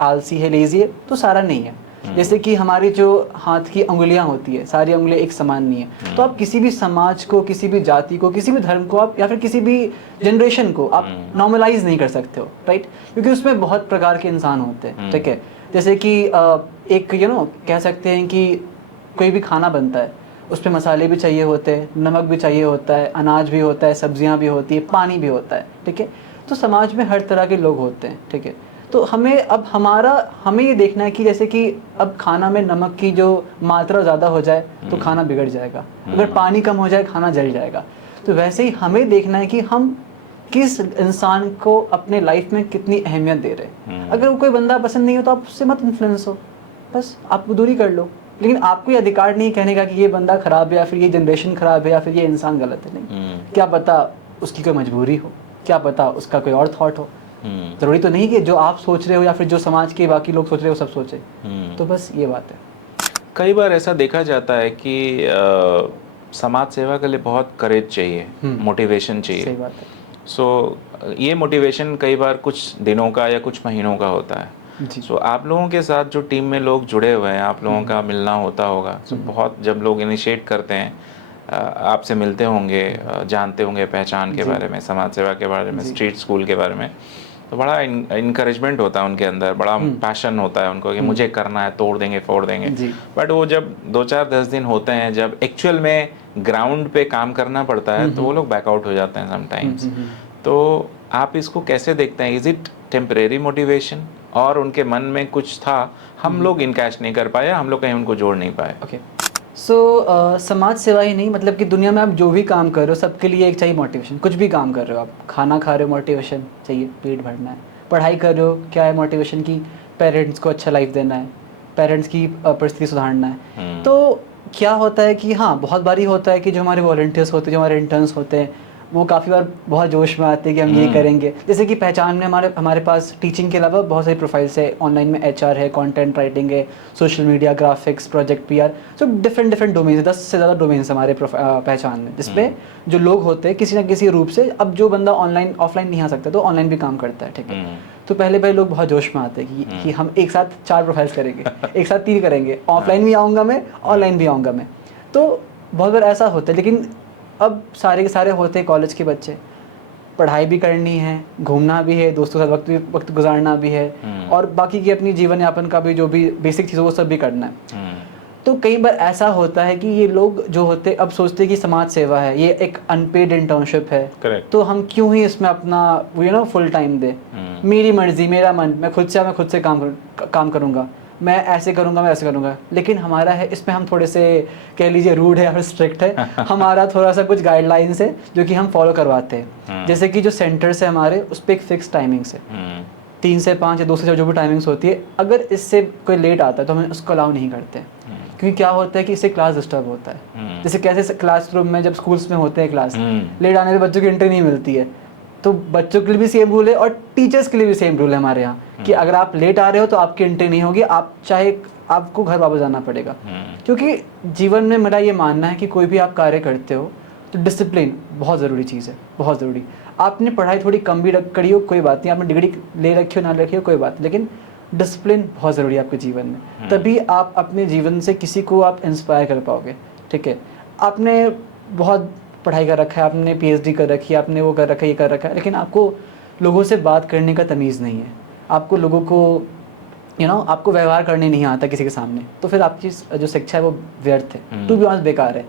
आलसी है, लेज़ी है, तो सारा नहीं है। जैसे कि हमारी जो हाथ की उंगलियां होती है, सारी उंगलियां एक समान नहीं है। तो आप किसी भी समाज को, किसी भी जाति को, किसी भी धर्म को आप, या फिर किसी भी जनरेशन को आप नॉर्मलाइज नहीं कर सकते हो, राइट, क्योंकि उसमें बहुत प्रकार के इंसान होते हैं, ठीक है। जैसे कि एक कह सकते हैं कि कोई भी खाना बनता है, उस पर मसाले भी चाहिए होते हैं, नमक भी चाहिए होता है, अनाज भी होता है, सब्जियां भी होती है, पानी भी होता है, ठीक है। तो समाज में हर तरह के लोग होते हैं, ठीक है। तो हमें ये देखना है कि जैसे कि अब खाना में नमक की जो मात्रा ज़्यादा हो जाए तो खाना बिगड़ जाएगा, अगर पानी कम हो जाए खाना जल जाएगा। तो वैसे ही हमें देखना है कि हम किस इंसान को अपने लाइफ में कितनी अहमियत दे रहे हैं। अगर कोई बंदा पसंद नहीं हो तो आप उससे मत इन्फ्लुएंस हो, बस आप दूरी कर लो। लेकिन आपको ये अधिकार नहीं कहने का कि ये बंदा खराब है, या फिर ये जनरेशन खराब है, या फिर ये इंसान गलत है। नहीं, क्या पता उसकी कोई मजबूरी हो, क्या पता उसका कोई और थॉट हो। जरूरी तो नहीं कि जो आप सोच रहे हो या फिर जो समाज के बाकी लोग सोच रहे हो सब सोचे। तो बस ये बात है। कई बार ऐसा देखा जाता है कि समाज सेवा के लिए बहुत करेज चाहिए, मोटिवेशन चाहिए। सही बात है। सो ये मोटिवेशन कई बार कुछ दिनों का या कुछ महीनों का होता है। सो आप लोगों के साथ जो टीम में लोग जुड़े हुए हैं, आप लोगों का मिलना होता होगा। सो बहुत जब लोग इनिशिएट करते हैं, आपसे मिलते होंगे, जानते होंगे पहचान के बारे में, समाज सेवा के बारे में, स्ट्रीट स्कूल के बारे में, तो बड़ा इनकरेजमेंट होता है उनके अंदर, बड़ा पैशन होता है उनको कि मुझे करना है, तोड़ देंगे फोड़ देंगे। बट वो जब 2-4-10 दिन होते हैं, जब एक्चुअल में ग्राउंड पे काम करना पड़ता है, तो वो लोग बैकआउट हो जाते हैं समटाइम्स। तो आप इसको कैसे देखते हैं? इज इट टेम्परेरी मोटिवेशन, और उनके मन में कुछ था, हम लोग इनकैश नहीं कर पाए, हम लोग कहीं उनको जोड़ नहीं पाए? ओके, सो समाज सेवा ही नहीं, मतलब कि दुनिया में आप जो भी काम कर रहे हो सबके लिए एक चाहिए मोटिवेशन। कुछ भी काम कर रहे हो, आप खाना खा रहे हो, मोटिवेशन चाहिए, पेट भरना है। पढ़ाई कर रहे हो, क्या है मोटिवेशन की पेरेंट्स को अच्छा लाइफ देना है, पेरेंट्स की परिस्थिति सुधारना है। तो क्या होता है कि हाँ, बहुत बारी होता है कि जो हमारे वॉलंटियर्स होते हैं, जो हमारे इंटर्न्स होते हैं, वो काफ़ी बार बहुत जोश में आते हैं कि हम ये करेंगे। जैसे कि पहचान में हमारे पास टीचिंग के अलावा बहुत सारी प्रोफाइल्स है, ऑनलाइन में HR है, कंटेंट राइटिंग है, social media, graphics, project PR, so different domains, 10 से ज़्यादा डोमेन्स हमारे पहचान में, जिसपे जो लोग होते हैं किसी ना किसी रूप से, अब जो बंदा ऑनलाइन ऑफलाइन नहीं आ सकता तो ऑनलाइन भी काम करता है, ठीक है। तो पहले लोग बहुत जोश में आते हैं कि हम एक साथ 4 प्रोफाइल्स करेंगे, एक साथ 3 करेंगे, ऑफलाइन भी आऊँगा मैं, ऑनलाइन भी आऊँगा मैं। तो बहुत बार ऐसा होता है, लेकिन अब सारे के सारे होते हैं कॉलेज के बच्चे, पढ़ाई भी करनी है, घूमना भी है, दोस्तों के साथ वक्त गुजारना भी है, और बाकी की अपनी जीवन यापन का भी जो भी बेसिक चीज़ वो सब भी करना है। तो कई बार ऐसा होता है कि ये लोग जो होते अब सोचते हैं कि समाज सेवा है, ये एक अनपेड इंटर्नशिप है, Correct. तो हम क्यों ही इसमें अपना फुल टाइम दे, मेरी मर्जी, मेरा मन, मैं खुद से काम करूँगा, मैं ऐसे करूँगा, मैं ऐसे करूँगा। लेकिन हमारा है, इसमें हम थोड़े से कह लीजिए रूड है या फिर स्ट्रिक्ट है। हमारा थोड़ा सा कुछ गाइडलाइंस है जो कि हम फॉलो करवाते हैं। जैसे कि जो सेंटर्स है हमारे, उस पर एक फिक्स टाइमिंग्स है, 3 से 5 या 2 से 4 जो भी टाइमिंग्स होती है। अगर इससे कोई लेट आता है तो हमें उसको अलाउ नहीं करते, क्योंकि क्या होता है कि इससे क्लास डिस्टर्ब होता है। जैसे कैसे क्लासरूम में जब स्कूल्स में होते हैं क्लास, लेट आने से बच्चों की एंट्री नहीं मिलती है, तो बच्चों के लिए भी सेम रूल है और टीचर्स के लिए भी सेम रूल है हमारे यहाँ, कि अगर आप लेट आ रहे हो तो आपकी एंट्री नहीं होगी, आप चाहे आपको घर वापस जाना पड़ेगा। क्योंकि जीवन में मेरा ये मानना है कि कोई भी आप कार्य करते हो तो डिसिप्लिन बहुत ज़रूरी चीज़ है, बहुत ज़रूरी। आपने पढ़ाई थोड़ी कम भी करी हो कोई बात नहीं, आपने डिग्री ले रखी हो ना रखी हो कोई बात, लेकिन डिसिप्लिन बहुत ज़रूरी है आपके जीवन में। तभी आप अपने जीवन से किसी को आप इंस्पायर कर पाओगे, ठीक है। आपने बहुत पढ़ाई कर रखा है, आपने PhD कर रखी है, आपने वो कर रखा है, ये कर रखा है, लेकिन आपको लोगों से बात करने का तमीज़ नहीं है, आपको लोगों को आपको व्यवहार करने नहीं आता किसी के सामने, तो फिर आपकी जो शिक्षा है वो व्यर्थ है, टू बी ऑनेस्ट बेकार है।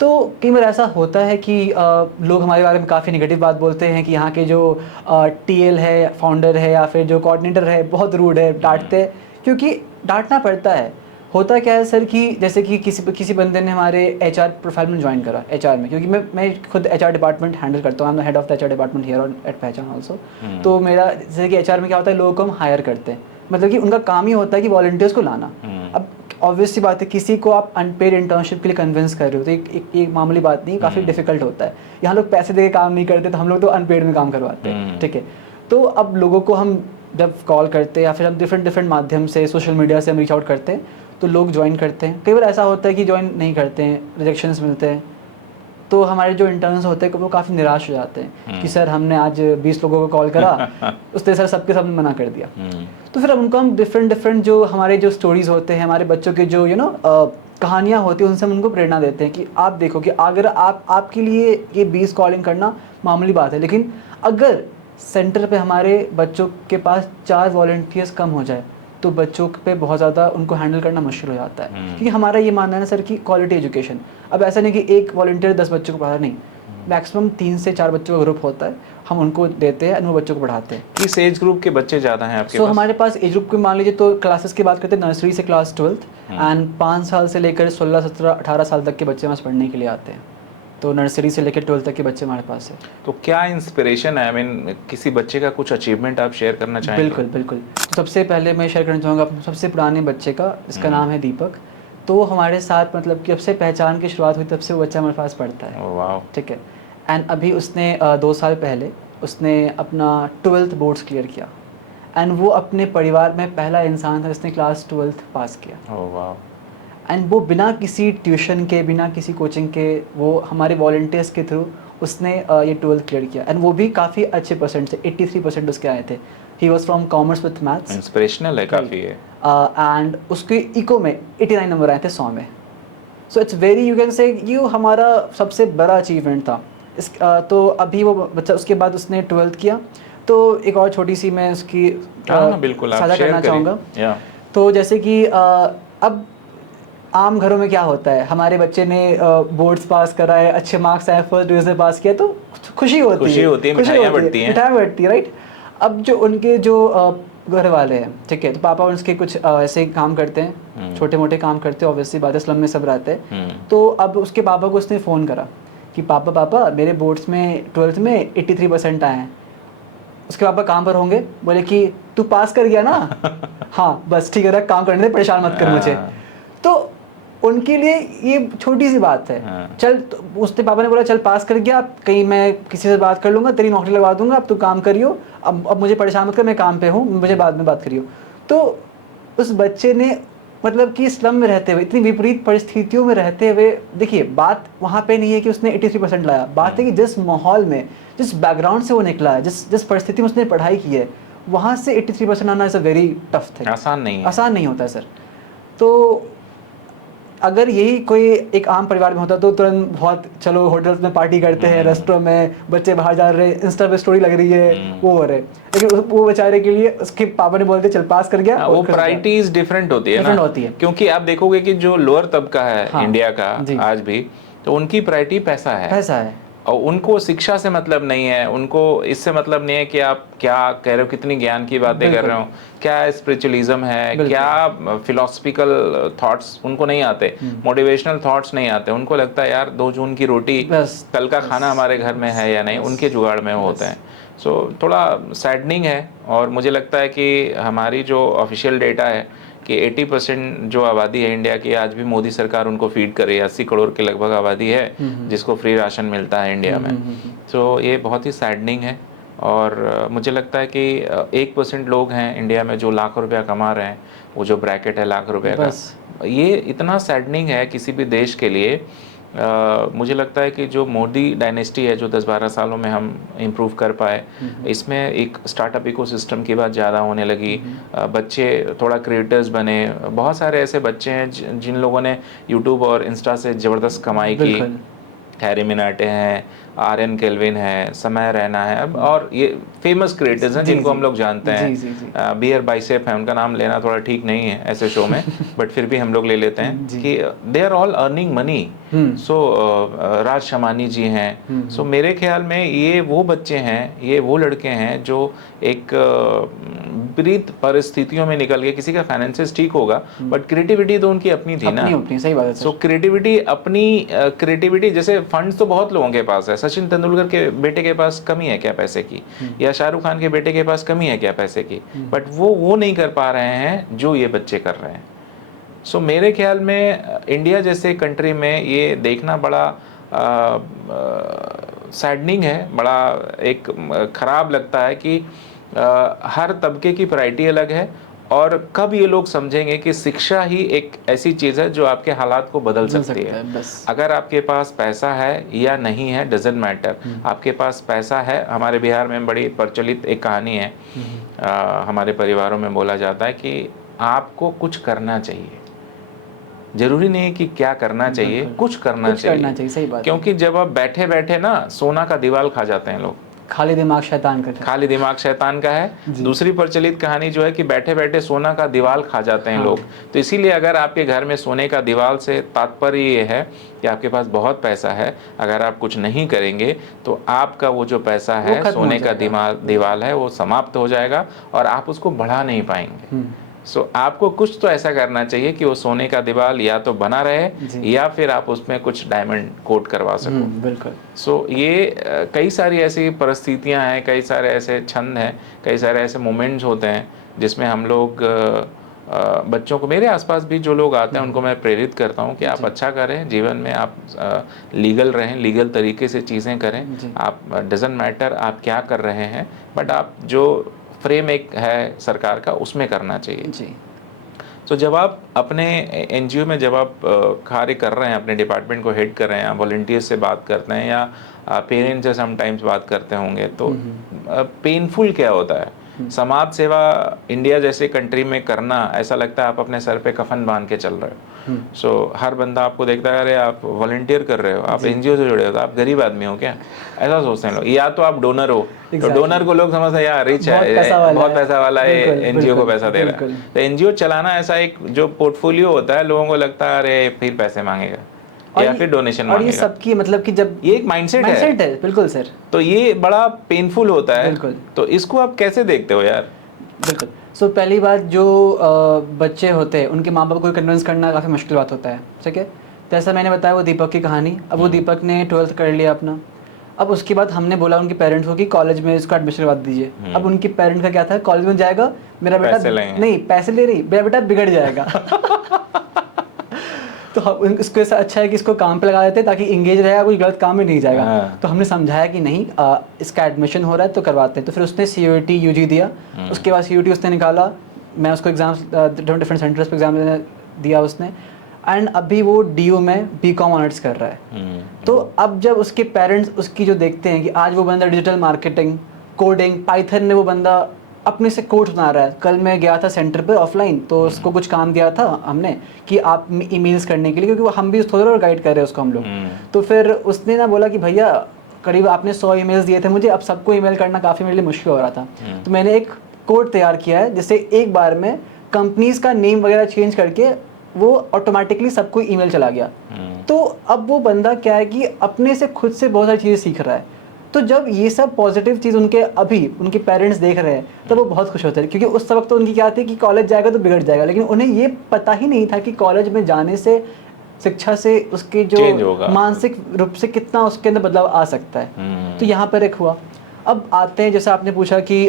तो कई बार ऐसा होता है कि लोग हमारे बारे में काफ़ी नेगेटिव बात बोलते हैं कि यहाँ के जो TL है, फाउंडर है या फिर जो कोऑर्डिनेटर है बहुत रूड है, डांटते हैं, क्योंकि डांटना पड़ता है। होता क्या है सर कि जैसे कि किसी बंदे ने हमारे HR प्रोफाइल में ज्वाइन करा, HR में, क्योंकि मैं खुद HR डिपार्टमेंट हैंडल करता हूँ, I am the head of the HR department here eight पहचान ऑल्सो। तो मेरा जैसे कि HR में क्या होता है, लोगों को हम हायर करते हैं, मतलब कि उनका काम ही होता है कि वॉलंटियर्स को लाना। अब ऑब्वियस सी बात है, किसी को आप अनपेड इंटर्नशिप के लिए कन्विंस कर रहे हो तो एक मामूली बात नहीं, काफ़ी डिफिकल्ट होता है। यहाँ लोग पैसे दे के काम नहीं करते, तो हम लोग तो अनपेड में काम करवाते हैं, ठीक है। तो अब लोगों को हम जब कॉल करते हैं या फिर हम डिफरेंट माध्यम से, सोशल मीडिया से हम रीच आउट करते हैं, तो लोग ज्वाइन करते हैं। कई बार ऐसा होता है कि ज्वाइन नहीं करते हैं, रिजेक्शंस मिलते हैं, तो हमारे जो इंटर्न्स होते हैं वो काफ़ी निराश हो जाते हैं कि सर हमने आज 20 लोगों को कॉल करा, उसने सर सबके सब मना कर दिया। तो फिर अब उनको हम डिफरेंट जो हमारे जो स्टोरीज़ होते हैं, हमारे बच्चों के जो कहानियाँ होती हैं, उनसे हम उनको प्रेरणा देते हैं कि आप देखो कि अगर आपके लिए ये 20 कॉलिंग करना मामूली बात है, लेकिन अगर सेंटर पे हमारे बच्चों के पास 4 वॉलंटियर्स कम हो जाए तो बच्चों पे बहुत ज़्यादा उनको हैंडल करना मुश्किल हो जाता है। क्योंकि हमारा ये मानना है ना सर कि क्वालिटी एजुकेशन, अब ऐसा नहीं कि एक वॉलंटियर 10 बच्चों को पढ़ा, नहीं, मैक्सिमम 3 से 4 बच्चों का ग्रुप होता है, हम उनको देते हैं और वो बच्चों को पढ़ाते हैं। किस एज ग्रुप के बच्चे ज़्यादा हैं आपके पास? हमारे पास एज ग्रुप को मान लीजिए तो क्लासेस की बात करते हैं, नर्सरी से क्लास 12th एंड 5 साल से लेकर 16, 17, 18 साल तक के बच्चे हमारे पढ़ने के लिए आते हैं। तो नर्सरी से लेकर 12th तक के बच्चे हमारे पास है। तो क्या इंस्पिरेशन है, आई मीन किसी बच्चे का कुछ अचीवमेंट आप शेयर करना चाहेंगे? बिल्कुल। तो सबसे पहले मैं शेयर करना चाहूँगा अपने सबसे पुराने बच्चे का, जिसका नाम है दीपक। तो हमारे साथ मतलब कि जब से पहचान की शुरुआत हुई तब से वो बच्चा हमारे पास पढ़ता है। वाह, ठीक है। एंड अभी उसने 2 साल पहले उसने अपना 12th बोर्ड्स क्लियर किया एंड वो अपने परिवार में पहला इंसान था जिसने क्लास 12th पास किया। वाह। एंड वो बिना किसी ट्यूशन के, बिना किसी कोचिंग के, वो हमारे वॉलंटियर्स के थ्रू उसने ये 12th क्लियर किया एंड वो भी काफ़ी अच्छे परसेंट से, 83% उसके आए थे। He was from commerce with maths. Inspirational है काफ़ी है। एंड उसके इको में 89 नंबर आए थे 100 में। So it's very, you can say ये हमारा सबसे बड़ा अचीवमेंट था। तो अभी वो बच्चा, उसके बाद उसने 12th किया। तो एक और छोटी सी मैं उसकी साझा करना चाहूँगा। तो जैसे कि अब आम घरों में क्या होता है, हमारे बच्चे ने बोर्ड्स पास करा है, अच्छे मार्क्स आए, फर्स्ट डिवीजन पास किया, तो खुशी होती है, मिठाइयाँ बढ़ती है, राइट। अब जो उनके जो घर वाले हैं, ठीक है, तो पापा उसके कुछ ऐसे काम करते हैं, छोटे मोटे काम करते हैं, ऑब्वियसली बात है, स्लम में सब रहते हैं। तो अब उसके पापा को उसने फ़ोन करा कि पापा मेरे बोर्ड्स में 12th में 83% आए हैं। उसके पापा काम पर होंगे, बोले कि तू पास कर गया ना हाँ बस ठीक है, काम करने दे, परेशान मत कर मुझे। तो उनके लिए ये छोटी सी बात है। हाँ। चल तो उसने पापा ने बोला चल पास कर गया, अब कहीं मैं किसी से बात कर लूँगा, तेरी नौकरी लगवा दूंगा, अब तू काम करियो, अब मुझे परेशान मत कर, मैं काम पे हूँ, मुझे बाद में बात करियो। तो उस बच्चे ने मतलब कि स्लम में रहते हुए, इतनी विपरीत परिस्थितियों में रहते हुए, देखिए बात वहाँ पे नहीं है कि उसने 83% लाया, बात है कि जिस माहौल में, जिस बैकग्राउंड से वो निकला है, जिस परिस्थिति में उसने पढ़ाई की है, वहाँ से 83% आना is a very tough thing. आसान नहीं है। आसान नहीं होता है सर। तो अगर यही कोई एक आम परिवार में होता तो तुरंत बहुत चलो होटल्स में पार्टी करते हैं, रेस्टोरेंट में बच्चे बाहर जा रहे हैं, इंस्टा पे स्टोरी लग रही है, वो हो रहे। लेकिन वो बेचारे के लिए उसके पापा ने बोलते चल पास कर गया। वो प्रायोरिटीज डिफरेंट होती है ना, होती है। क्योंकि आप देखोगे कि जो लोअर तबका है हाँ, इंडिया का जी। आज भी, तो उनकी प्रायोरिटी पैसा है। पैसा है। और उनको शिक्षा से मतलब नहीं है, उनको इससे मतलब नहीं है कि आप क्या कह रहे हो, कितनी ज्ञान की बातें कर रहे हो, क्या स्पिरिचुअलिज्म है, क्या फिलोसफिकल थॉट्स उनको नहीं आते, मोटिवेशनल थॉट्स नहीं आते। उनको लगता है यार 2 जून की रोटी, कल का खाना हमारे घर में है या नहीं, उनके जुगाड़ में होते हैं। सो थोड़ा सैडनिंग है। और मुझे लगता है कि हमारी जो ऑफिशियल डेटा है कि 80% जो आबादी है इंडिया की, आज भी मोदी सरकार उनको फीड कर रही है। 80 करोड़ के लगभग आबादी है जिसको फ्री राशन मिलता है इंडिया में। तो ये बहुत ही सैडनिंग है। और मुझे लगता है कि 1% लोग हैं इंडिया में जो लाख रुपया कमा रहे हैं, वो जो ब्रैकेट है लाख रुपये का, ये इतना सैडनिंग है किसी भी देश के लिए। मुझे लगता है कि जो मोदी डायनेस्टी है, जो 10-12 सालों में हम इम्प्रूव कर पाए, इसमें एक स्टार्टअप इकोसिस्टम की बात ज़्यादा होने लगी। बच्चे थोड़ा क्रिएटर्स बने, बहुत सारे ऐसे बच्चे हैं जिन लोगों ने यूट्यूब और इंस्टा से ज़बरदस्त कमाई की। हैरी मिनाटे हैं, आर्यन केल्विन है, समय रैना है, और ये फेमस क्रिएटर्स हैं जिनको हम लोग जानते हैं। बियर बाइसेप है, उनका नाम लेना थोड़ा ठीक नहीं है ऐसे शो में, बट फिर भी हम लोग ले लेते हैं कि they are all earning money. So Raj Shamani ji हैं। सो मेरे ख्याल में ये वो बच्चे हैं, ये वो लड़के हैं जो एक विपरीत परिस्थितियों में निकल के, किसी का फाइनेंसेस ठीक होगा बट क्रिएटिविटी तो उनकी अपनी थी ना। अपनी सही बात है। सो क्रिएटिविटी, अपनी क्रिएटिविटी, जैसे फंड्स तो बहुत लोगों के पास है। सचिन तेंदुलकर के बेटे के पास कमी है क्या पैसे की, या शाहरुख खान के बेटे के पास कमी है क्या पैसे की, बट वो नहीं कर पा रहे हैं जो ये बच्चे कर रहे हैं। सो मेरे ख्याल में इंडिया जैसे कंट्री में ये देखना बड़ा सैडनिंग है, बड़ा एक खराब लगता है कि हर तबके की प्रायोरिटी अलग है। और कब ये लोग समझेंगे कि शिक्षा ही एक ऐसी चीज़ है जो आपके हालात को बदल सकती है। अगर आपके पास पैसा है या नहीं है डजेंट मैटर, आपके पास पैसा है। हमारे बिहार में बड़ी प्रचलित एक कहानी है, हमारे परिवारों में बोला जाता है कि आपको कुछ करना चाहिए, जरूरी नहीं है कि क्या करना चाहिए, कुछ करना चाहिए। सही बात। क्योंकि जब आप बैठे बैठे ना सोना का दीवाल खा जाते हैं लोग। खाली दिमाग शैतान का, खाली दिमाग शैतान का है। दूसरी प्रचलित कहानी जो है कि बैठे बैठे सोना का दीवाल खा जाते हैं लोग। तो इसीलिए अगर आपके घर में सोने का दीवाल से तात्पर्य ये है कि आपके पास बहुत पैसा है, अगर आप कुछ नहीं करेंगे तो आपका वो जो पैसा है, सोने का दीवाल है, वो समाप्त हो जाएगा और आप उसको बढ़ा नहीं पाएंगे। सो आपको कुछ तो ऐसा करना चाहिए कि वो सोने का दीवाल या तो बना रहे या फिर आप उसमें कुछ डायमंड कोट करवा सको। बिल्कुल। सो ये कई सारी ऐसी परिस्थितियां हैं, कई सारे ऐसे छंद हैं, कई सारे ऐसे मोमेंट्स होते हैं जिसमें हम लोग बच्चों को, मेरे आसपास भी जो लोग आते हैं उनको मैं प्रेरित करता हूं कि आप अच्छा करें जीवन में, आप लीगल रहें, लीगल तरीके से चीज़ें करें। आप डजेंट मैटर आप क्या कर रहे हैं, बट आप जो फ्रेम एक है सरकार का उसमें करना चाहिए जी। तो जब आप अपने एनजीओ में जब आप कार्य कर रहे हैं, अपने डिपार्टमेंट को हेड कर रहे हैं, वॉलंटियर्स से बात करते हैं या पेरेंट्स से समटाइम्स बात करते होंगे, तो पेनफुल क्या होता है समाज सेवा इंडिया जैसे कंट्री में करना? ऐसा लगता है आप अपने सर पे कफन बांध के चल रहे हो। सो हर बंदा आपको देखता है, अरे आप वॉलंटियर कर रहे हो, आप एनजीओ से जुड़े हो, तो आप गरीब आदमी हो क्या, ऐसा सोचते हैं लोग। या तो आप डोनर हो, तो डोनर को लोग समझते हैं यार रिच है, बहुत पैसा वाला है, एनजीओ को पैसा दे रहा है। तो एनजीओ चलाना ऐसा एक जो पोर्टफोलियो होता है, लोगों को लगता है अरे फिर पैसे मांगेगा या फिर डोनेशन मांगेगा। और ये सबकी मतलब कि जब ये एक माइंडसेट है। बिल्कुल सर। तो ये बड़ा पेनफुल होता है। तो इसको आप कैसे देखते हो यार? बिल्कुल। सो पहली बात, जो बच्चे होते हैं उनके माँ बाप को कन्विंस करना काफ़ी मुश्किल बात होता है, ठीक है। तो ऐसा मैंने बताया वो दीपक की कहानी। अब वो दीपक ने 12th कर लिया अपना। अब उसके बाद हमने बोला उनके पेरेंट्स को कि कॉलेज में इसको एडमिशन करवा दीजिए। अब उनके पेरेंट्स का क्या था, कॉलेज में जाएगा मेरा बेटा नहीं पैसे ले रही, मेरा बेटा बिगड़ जाएगा। तो हम इसको ऐसा अच्छा है कि इसको काम पे लगा देते हैं ताकि इंगेज रहेगा, कोई गलत काम में नहीं जाएगा। हाँ। तो हमने समझाया कि नहीं, इसका एडमिशन हो रहा है तो करवाते हैं। तो फिर उसने CUET UG दिया, उसके बाद CUET उसने निकाला, मैं उसको एग्जाम्स डिफरेंट सेंटर्स पे एग्जाम दिया उसने, एंड अभी वो DU में BCom ऑनर्स कर रहा है। तो अब जब उसके पेरेंट्स उसकी जो देखते हैं कि आज वो बंदा डिजिटल मार्केटिंग, कोडिंग, पाइथन में वो बंदा अपने से कोड्स बना रहा है। कल मैं गया था सेंटर पे ऑफलाइन, तो उसको कुछ काम दिया था हमने कि आप ईमेल्स करने के लिए, क्योंकि हम भी थोड़ा गाइड कर रहे हैं उसको हम लोग। तो फिर उसने ना बोला कि भैया करीब आपने 100 ईमेल्स दिए थे मुझे, अब सबको ईमेल करना काफ़ी मेरे लिए मुश्किल हो रहा था। तो मैंने एक कोड तैयार किया है जिससे एक बार में कंपनीज का नेम वगैरह चेंज करके वो ऑटोमेटिकली सबको ईमेल चला गया। तो अब वो बंदा क्या है कि अपने से खुद से बहुत सारी चीज़ें सीख रहा है। तो जब ये सब पॉजिटिव चीज़ उनके पेरेंट्स देख रहे हैं तब वो बहुत खुश होते हैं, क्योंकि उस वक्त तो उनकी क्या थी कि कॉलेज जाएगा तो बिगड़ जाएगा, लेकिन उन्हें ये पता ही नहीं था कि कॉलेज में जाने से, शिक्षा से उसके जो मानसिक रूप से कितना उसके अंदर बदलाव आ सकता है। तो यहाँ पर एक हुआ। अब आते हैं, जैसे आपने पूछा कि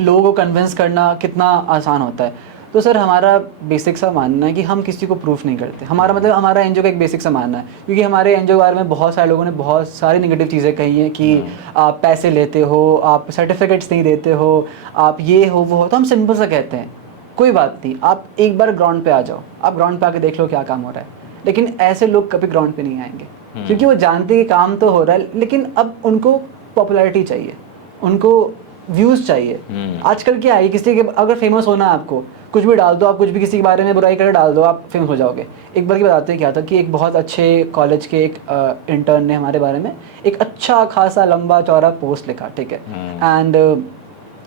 लोगों को कन्विंस करना कितना आसान होता है। तो सर हमारा बेसिक सा मानना है कि हम किसी को प्रूफ नहीं करते। हमारा मतलब हमारा एनजीओ का एक बेसिक सा मानना है, क्योंकि हमारे एनजीओ के बारे में बहुत सारे लोगों ने बहुत सारी नेगेटिव चीज़ें कही हैं कि आप पैसे लेते हो, आप सर्टिफिकेट्स नहीं देते हो, आप ये हो वो हो। तो हम सिंपल सा कहते हैं कोई बात नहीं, आप एक बार ग्राउंड पे आ जाओ, आप ग्राउंड पे आके देख लो क्या काम हो रहा है। लेकिन ऐसे लोग कभी ग्राउंड पे नहीं आएंगे, क्योंकि वो जानते हैं कि काम तो हो रहा है, लेकिन अब उनको पॉपुलैरिटी चाहिए, उनको व्यूज़ चाहिए। आजकल क्या है, किसी के अगर फेमस होना है, आपको कुछ भी डाल दो, आप कुछ भी किसी के बारे में बुराई करके डाल दो, आप फेमस हो जाओगे। एक बार की बताते हैं क्या था कि एक बहुत अच्छे कॉलेज के एक इंटर्न ने हमारे बारे में एक अच्छा खासा लंबा चौड़ा पोस्ट लिखा, ठीक है। एंड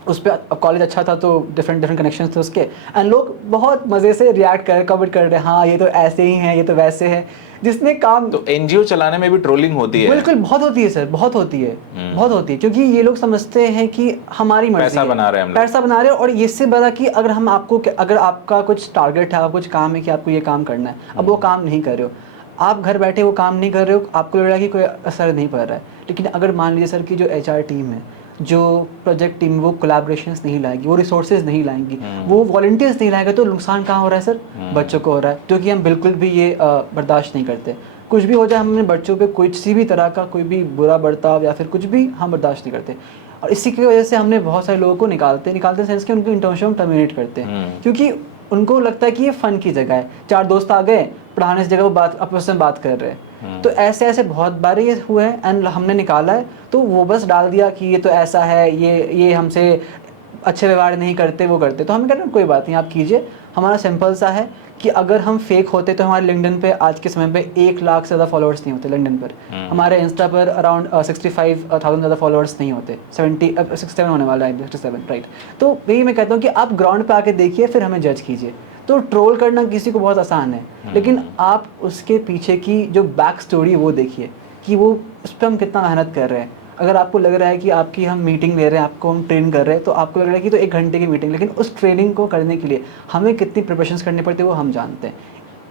उस पर कॉलेज अच्छा था तो डिफरेंट कनेक्शंस थे उसके, एंड लोग बहुत मज़े से रिएक्ट कर कमेंट कर रहे हैं, हाँ ये तो ऐसे ही हैं, ये तो वैसे है। जिसने काम, तो एनजीओ चलाने में भी ट्रोलिंग होती है। बिल्कुल बहुत होती है सर, बहुत होती है, बहुत होती है, क्योंकि ये लोग समझते हैं कि हमारी मर्जी पैसा बना रहे हैं हम लोग। पैसा बना रहे हैं। और इससे बड़ा कि अगर हम आपको, अगर आपका कुछ टारगेट है, कुछ काम है कि आपको ये काम करना है, अब वो काम नहीं कर रहे हो, आप घर बैठे वो काम नहीं कर रहे हो, आपको लग रहा है कि कोई असर नहीं पड़ रहा है। लेकिन अगर मान लीजिए सर कि जो HR टीम है, जो प्रोजेक्ट टीम, वो कोलैबोरेशंस नहीं लाएगी, वो रिसोर्सेज नहीं लाएंगी, वो वॉलंटियर्स नहीं लाएगा, तो नुकसान कहाँ हो रहा है सर? बच्चों को हो रहा है, जो कि हम बिल्कुल भी ये बर्दाश्त नहीं करते। कुछ भी हो जाए, हमने बच्चों पे किसी भी तरह का कोई भी बुरा बर्ताव या फिर कुछ भी हम बर्दाश्त नहीं करते। और इसी की वजह से हमने बहुत सारे लोगों को निकालते सेंस कि उनकी इंटर्नशिप टर्मिनेट करते हैं, क्योंकि उनको लगता है कि ये फ़न की जगह है, 4 दोस्त आ गए पढ़ाने की जगह वो बात आपस में बात कर रहे हैं। तो ऐसे बहुत बार ये हुआ है, एंड हमने निकाला है, तो वो बस डाल दिया कि ये तो ऐसा है, ये हमसे अच्छे व्यवहार नहीं करते, वो करते। तो हमें कहते हैं कोई बात नहीं, आप कीजिए। हमारा सिंपल सा है कि अगर हम फेक होते तो हमारे लिंक्डइन पे आज के समय पे 1 लाख से ज़्यादा फॉलोअर्स नहीं होते लिंक्डइन पर। हमारे इंस्टा पर अराउंड 65,000 ज़्यादा फॉलोअर्स नहीं होते, 67 होने वाला है, 67 राइट। तो यही मैं कहता हूँ कि आप ग्राउंड पे आके देखिए, फिर हमें जज कीजिए। तो ट्रोल करना किसी को बहुत आसान है, लेकिन आप उसके पीछे की जो बैक स्टोरी वो देखिए कि वो उस पर हम कितना मेहनत कर रहे हैं। अगर आपको लग रहा है कि आपकी हम मीटिंग ले रहे हैं, आपको हम ट्रेन कर रहे हैं, तो आपको लग रहा है कि तो 1 घंटे की मीटिंग, लेकिन उस ट्रेनिंग को करने के लिए हमें कितनी प्रिपरेशंस करनी पड़ती है वो हम जानते हैं।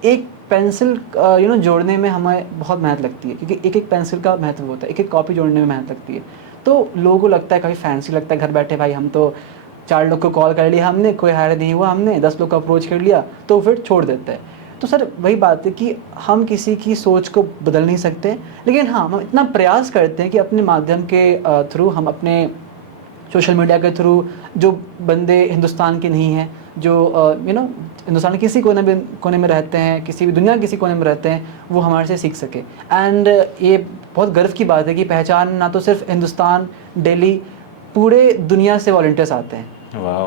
एक पेंसिल जोड़ने में हमें बहुत मेहनत लगती है, क्योंकि एक पेंसिल का महत्व होता है, एक कॉपी जोड़ने में मेहनत लगती है। तो लोगों को लगता है काफ़ी फैंसी लगता है, घर बैठे भाई हम तो 4 लोग को कॉल कर लिया हमने, कोई हायर नहीं हुआ, हमने 10 लोग को अप्रोच कर लिया, तो फिर छोड़ देते हैं। तो सर वही बात है कि हम किसी की सोच को बदल नहीं सकते, लेकिन हाँ हम इतना प्रयास करते हैं कि अपने माध्यम के थ्रू, हम अपने सोशल मीडिया के थ्रू, जो बंदे हिंदुस्तान के नहीं हैं, जो हिंदुस्तान के किसी कोने में रहते हैं, किसी भी दुनिया के किसी कोने में रहते हैं, वो हमारे से सीख सके। एंड ये बहुत गर्व की बात है कि पहचान ना तो सिर्फ हिंदुस्तान, दिल्ली, पूरे दुनिया से वॉलंटियर्स आते हैं।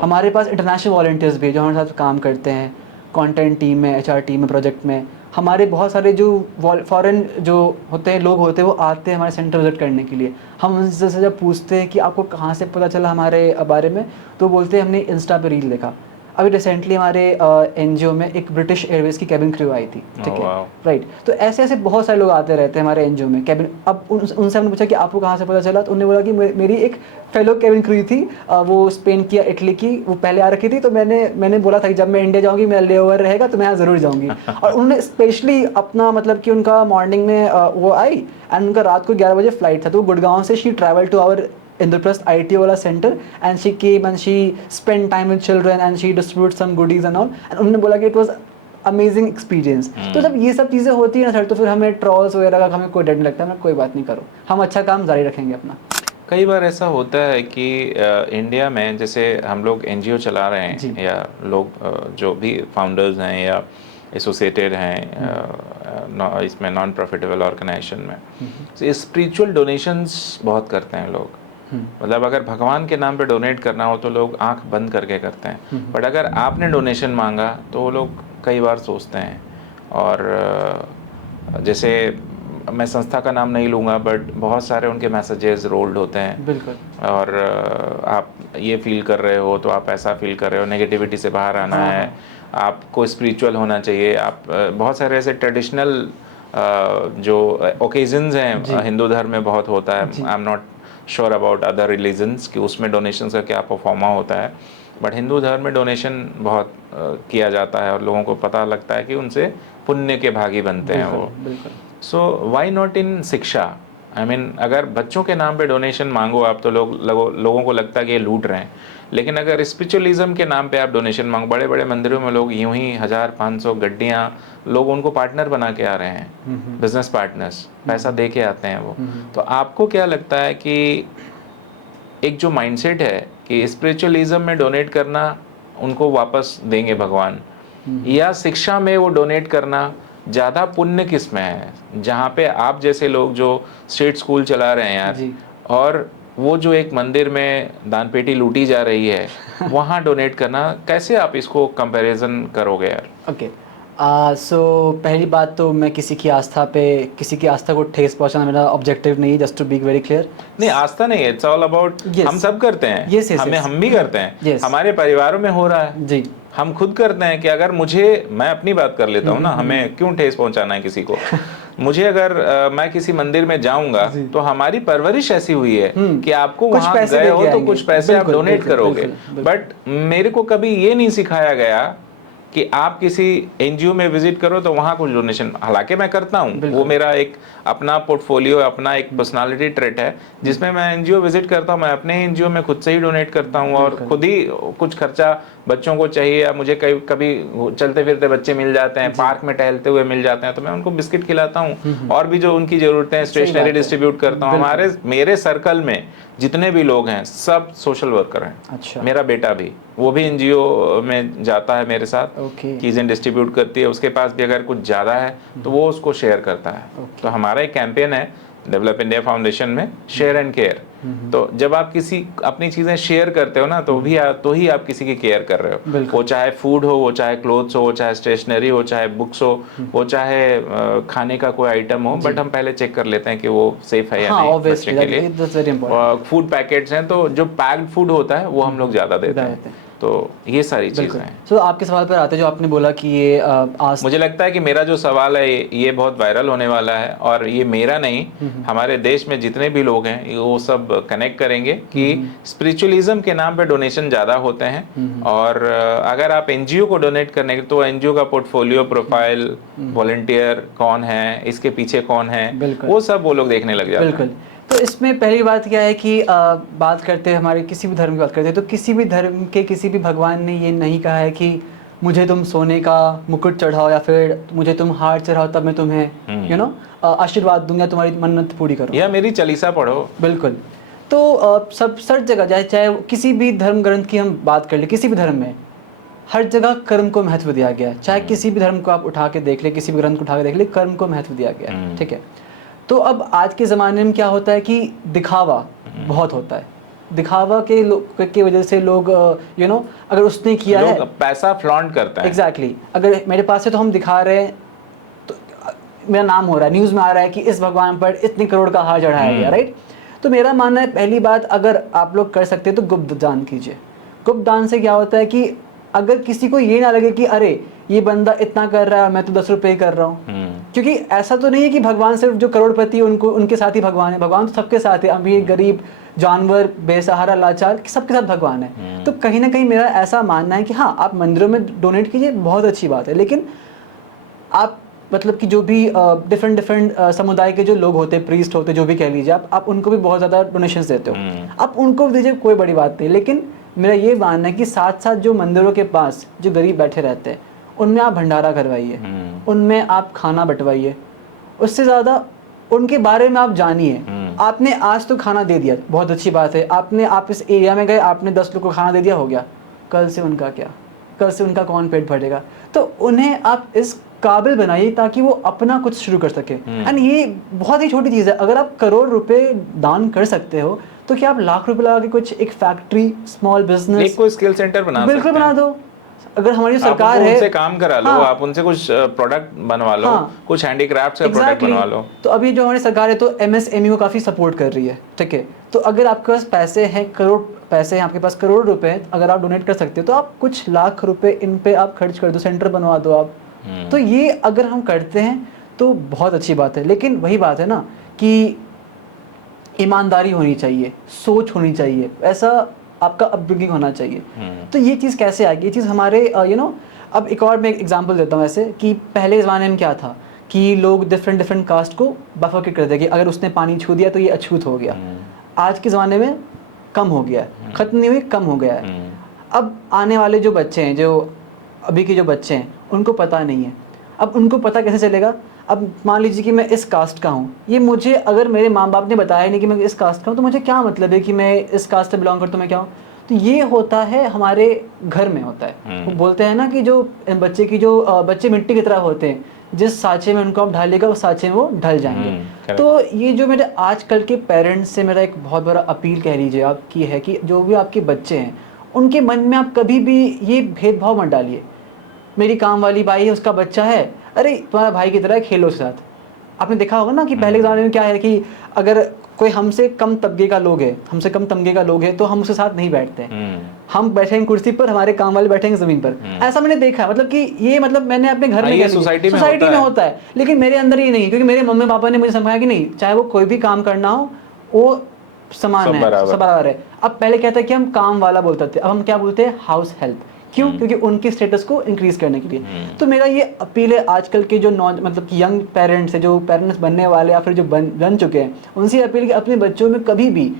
हमारे पास इंटरनेशनल वॉलंटियर्स भी जो हमारे साथ काम करते हैं, कंटेंट टीम में, HR टीम में, प्रोजेक्ट में। हमारे बहुत सारे जो फॉरेन जो होते हैं, लोग होते हैं, वो आते हैं हमारे सेंटर विजिट करने के लिए। हम उनसे जब पूछते हैं कि आपको कहाँ से पता चला हमारे बारे में, तो बोलते हैं हमने इंस्टा पे रील देखा। अभी रिसेंटली हमारे NGO में एक ब्रिटिश एयरवेज की कैबिन क्रू आई थी, ठीक है, राइट। तो ऐसे बहुत सारे लोग आते रहते हैं हमारे NGO में कैबिन। अब उनसे हमने पूछा कि आपको कहाँ से पता चला, तो उन्होंने बोला कि मेरी एक फेलो कैबिन क्रू थी, वो स्पेन की या इटली की, वो पहले आ रखी थी, तो मैंने बोला था कि जब मैं इंडिया जाऊँगी, मेरा ले ओवर रहेगा तो मैं यहाँ ज़रूर जाऊँगी। और उन्होंने स्पेशली अपना मतलब कि उनका मॉर्निंग में वो आई, एंड उनका रात को 11 बजे फ्लाइट था, तो गुड़गांव से she travel to our Indraprasth IT वाला centre, and she came and she spent time with children and she distributed some goodies and all, and उन्होंने बोला कि it was अमेजिंग एक्सपीरियंस। तो जब ये सब चीज़ें होती है ना सर, तो फिर हमें ट्रॉल्स वगैरह का हमें कोई डर नहीं लगता, हमें कोई बात नहीं करो, हम अच्छा काम जारी रखेंगे अपना। कई बार ऐसा होता है कि इंडिया में जैसे हम लोग एनजीओ चला रहे जी। हैं, या लोग जो भी फाउंडर्स हैं या एसोसिएटेड हैं इसमें नॉन प्रॉफिटेबल ऑर्गेनाइजेशन में, स्पिरिचुअल डोनेशंस बहुत करते हैं लोग। मतलब अगर भगवान के नाम पे डोनेट करना हो तो लोग आंख बंद करके करते हैं, बट अगर आपने डोनेशन मांगा तो वो लोग कई बार सोचते हैं। और जैसे मैं संस्था का नाम नहीं लूँगा, बट बहुत सारे उनके मैसेजेस रोल्ड होते हैं। बिल्कुल। और आप ये फील कर रहे हो तो आप ऐसा फील कर रहे हो, नेगेटिविटी से बाहर आना है, आपको स्पिरिचुअल होना चाहिए। आप बहुत सारे ऐसे ट्रेडिशनल जो ओकेजन्स हैं हिंदू धर्म में बहुत होता है, I am not sure about other religions कि उसमें डोनेशंस का क्या परफॉर्मा होता है, बट हिंदू धर्म में डोनेशन बहुत किया जाता है और लोगों को पता लगता है कि उनसे पुण्य के भागी बनते हैं वो। सो व्हाई नॉट इन शिक्षा? आई मीन अगर बच्चों के नाम पे डोनेशन मांगो आप तो लोगों को लगता है कि ये लूट रहे हैं, लेकिन अगर स्पिरिचुअलिज्म के नाम पे आप डोनेशन मांगो, बड़े बड़े मंदिरों में लोग यूं ही 1000-500 गड्डियाँ, लोग उनको पार्टनर बना के आ रहे हैं, बिजनेस पार्टनर्स, पैसा दे के आते हैं वो। तो आपको क्या लगता है कि एक जो माइंडसेट है कि स्पिरिचुअलिज्म में डोनेट करना उनको वापस देंगे भगवान, या शिक्षा में वो डोनेट करना, ज़्यादा पुण्य किस में है? जहाँ पे आप जैसे लोग जो स्ट्रीट स्कूल चला रहे हैं यार, और वो जो एक मंदिर में दान पेटी लूटी जा रही है वहाँ डोनेट करना, कैसे आप इसको कंपैरिजन करोगे यार? ओके, सो पहली बात तो मैं किसी की आस्था को ठेस पहुंचाना मेरा ऑब्जेक्टिव नहीं है, just to be very clear. नहीं, आस्था नहीं है, इट्स ऑल अबाउट हम सब करते हैं, हम भी करते हैं, हमारे परिवारों में हो रहा है जी, हम खुद करते हैं कि अगर मैं अपनी बात कर लेता हूँ ना, हमें क्यों ठेस पहुंचाना है किसी को। मुझे अगर मैं किसी मंदिर में जाऊंगा तो हमारी परवरिश ऐसी हुई है कि आपको वहां गए हो तो कुछ पैसे आप डोनेट करोगे, बट मेरे को कभी ये नहीं सिखाया गया कि आप किसी एनजीओ में विजिट करो तो वहाँ कुछ डोनेशन, हालांकि मैं करता हूँ, वो मेरा एक अपना पोर्टफोलियो, अपना एक पर्सनालिटी ट्रेट है जिसमें मैं एनजीओ विजिट करता हूँ, मैं अपने एनजीओ में खुद से ही डोनेट करता हूँ और खुद ही कुछ खर्चा बच्चों को चाहिए, या मुझे कभी चलते फिरते बच्चे मिल जाते हैं, पार्क में टहलते हुए मिल जाते हैं, तो मैं उनको बिस्किट खिलाता हूँ और भी जो उनकी जरूरतें हैं स्टेशनरी डिस्ट्रीब्यूट करता हूँ। मेरे सर्कल में जितने भी लोग हैं सब सोशल वर्कर हैं। अच्छा। मेरा बेटा भी, वो भी एनजीओ में जाता है मेरे साथ, चीज़ें डिस्ट्रीब्यूट करती है, उसके पास भी अगर कुछ ज़्यादा है तो वो उसको शेयर करता है। तो हमारा एक कैंपेन है डेवलप इंडिया फाउंडेशन में, शेयर एंड केयर। तो जब आप किसी अपनी चीज़ें शेयर करते हो ना तो ही आप किसी की केयर कर रहे हो, वो चाहे फूड हो, वो चाहे क्लोथ्स हो, वो चाहे स्टेशनरी हो, चाहे बुक्स हो, वो चाहे खाने का कोई आइटम हो, बट हम पहले चेक कर लेते हैं कि वो सेफ है या नहीं बच्चे के लिए। फूड पैकेट्स हैं तो जो पैक्ड फूड होता है वो हम लोग ज़्यादा देते हैं। तो ये सारी चीज़ें हैं। तो आपके सवाल पर आते जो आपने बोला कि ये मुझे लगता है कि मेरा जो सवाल है ये बहुत वायरल होने वाला है, और ये मेरा नहीं, हमारे देश में जितने भी लोग हैं वो सब कनेक्ट करेंगे कि स्पिरिचुअलिज्म के नाम पे डोनेशन ज़्यादा होते हैं, और अगर आप एनजीओ को डोनेट करने तो एनजीओ का पोर्टफोलियो, प्रोफाइल, वॉलंटियर कौन है, इसके पीछे कौन है, वो सब वो लोग देखने लग जाते हैं। तो इसमें पहली बात क्या है कि बात करते हैं हमारे किसी भी धर्म की बात करते हैं तो किसी भी धर्म के किसी भी भगवान ने ये नहीं कहा है कि मुझे तुम सोने का मुकुट चढ़ाओ या फिर मुझे तुम हार चढ़ाओ तब मैं तुम्हें आशीर्वाद दूंगा, तुम्हारी मन्नत पूरी करूँ या मेरी चालीसा पढ़ो। बिल्कुल। तो सब जगह चाहे किसी भी धर्म ग्रंथ की हम बात कर ले, किसी भी धर्म में हर जगह कर्म को महत्व दिया गया है। चाहे किसी भी धर्म को आप उठा के देख ले, किसी भी ग्रंथ को उठा के देख ले, कर्म को महत्व दिया गया है। ठीक है। तो अब आज के ज़माने में क्या होता है कि दिखावा बहुत होता है, दिखावा के वजह से लोग अगर उसने किया है, पैसा फ्लॉन्ट करता है। एग्जैक्टली। अगर मेरे पास है तो हम दिखा रहे हैं, तो मेरा नाम हो रहा है, न्यूज़ में आ रहा है कि इस भगवान पर इतने करोड़ का हार चढ़ाया गया, राइट। तो मेरा मानना है पहली बात, अगर आप लोग कर सकते हैं तो गुप्त दान कीजिए। गुप्त दान से क्या होता है कि अगर किसी को ये ना लगे कि अरे ये बंदा इतना कर रहा है, मैं तो 10 रुपये कर रहा हूँ, क्योंकि ऐसा तो नहीं है कि भगवान सिर्फ जो करोड़पति उनके साथ ही भगवान है। भगवान तो सबके साथ है, अमीर, गरीब, जानवर, बेसहारा, लाचार, सबके साथ भगवान है। तो कहीं ना कहीं मेरा ऐसा मानना है कि हाँ, आप मंदिरों में डोनेट कीजिए, बहुत अच्छी बात है, लेकिन आप मतलब कि जो भी डिफरेंट समुदाय के जो लोग होते हैं, प्रीस्ट होते हैं, जो भी कह लीजिए, आप उनको भी बहुत ज़्यादा डोनेशंस देते हो, आप उनको दीजिए, कोई बड़ी बात नहीं। लेकिन मेरा ये मानना है कि साथ साथ जो मंदिरों के पास जो गरीब बैठे रहते हैं उनमें आप भंडारा करवाइए, उनमें आप खाना बंटवाइए, उससे ज़्यादा उनके बारे में आप जानिए। आपने आज तो खाना दे दिया, बहुत अच्छी बात है, आप इस एरिया में गए, आपने 10 लोग को खाना दे दिया, हो गया, कल से उनका क्या, कल से उनका कौन पेट भरेगा? तो उन्हें आप इस काबिल बनाइए ताकि वो अपना कुछ शुरू कर सके। एंड ये बहुत ही छोटी चीज़ है, अगर आप करोड़ रुपए दान कर सकते हो तो क्या आप लाख रुपए लगा के कुछ एक फैक्ट्री, स्मॉल बिजनेस, एक कोई स्किल सेंटर बना बिल्कुल सकते बना हैं। दो। अगर हमारी आप सरकार है, उनसे काम करा लो, हाँ, आप उनसे कुछ प्रोडक्ट बनवा लो, हाँ, कुछ हैंडीक्राफ्ट का प्रोडक्ट बनवा लो। तो अभी जो हमारी सरकार है तो MSME को काफ़ी सपोर्ट कर रही है, ठीक है। तो अगर आपके पास पैसे हैं, करोड़ पैसे हैं आपके पास, करोड़ रुपए अगर आप डोनेट कर सकते हो तो आप कुछ लाख रुपए इन पे आप खर्च कर दो, सेंटर बनवा दो आप। तो ये अगर हम करते हैं तो बहुत अच्छी बात है। लेकिन वही बात है ना कि ईमानदारी होनी चाहिए, सोच होनी चाहिए, ऐसा आपका अपब्रिंगिंग होना चाहिए। तो ये चीज़ कैसे आएगी? ये चीज़ हमारे अब एक और मैं एग्जांपल देता हूँ ऐसे कि पहले ज़माने में क्या था कि लोग डिफरेंट कास्ट को बफर करते कि अगर उसने पानी छू दिया तो ये अछूत हो गया। आज के ज़माने में कम हो गया है, ख़त्म नहीं हुई, कम हो गया है। अब आने वाले जो बच्चे हैं, जो अभी के जो बच्चे हैं, उनको पता नहीं है। अब उनको पता कैसे चलेगा? अब मान लीजिए कि मैं इस कास्ट का हूँ, ये मुझे अगर मेरे माँ बाप ने बताया नहीं कि मैं इस कास्ट का हूँ तो मुझे क्या मतलब है कि मैं इस कास्ट से बिलोंग करता हूँ, मैं क्या हूँ? तो ये होता है हमारे घर में होता है। वो बोलते हैं ना कि जो बच्चे मिट्टी की तरह होते हैं, जिस सांचे में उनको आप ढालिएगा उस सांचे में वो ढल जाएंगे। तो ये जो मेरे आजकल के पेरेंट्स से मेरा एक बहुत बड़ा अपील कह लीजिए आपकी है कि जो भी आपके बच्चे हैं उनके मन में आप कभी भी ये भेदभाव मत डालिए। मेरी काम वाली बाई है, उसका बच्चा है, अरे तुम्हारा भाई की तरह खेलो उसके साथ। आपने देखा होगा ना कि पहले ज़माने में क्या है कि अगर कोई हमसे कम तबके का लोग है तो हम उसके साथ नहीं बैठते। हम बैठेंगे कुर्सी पर, हमारे काम वाले बैठेंगे ज़मीन पर। ऐसा मैंने देखा है, मतलब कि ये मतलब मैंने अपने घर में सोसाइटी में होता है, लेकिन मेरे अंदर ये नहीं, क्योंकि मेरे मम्मी पापा ने मुझे समझाया कि नहीं, चाहे वो कोई भी काम करना हो वो समान है, सब बराबर है। अब पहले क्या था कि हम काम वाला बोलते थे, अब हम क्या बोलते हैं? House help. क्यों? क्योंकि उनके स्टेटस को इंक्रीज करने के लिए। तो मेरा ये अपील है आजकल के जो मतलब कि यंग पेरेंट्स है, जो पेरेंट्स बनने वाले या फिर जो बन चुके हैं, उनसे अपील कि अपने बच्चों में कभी भी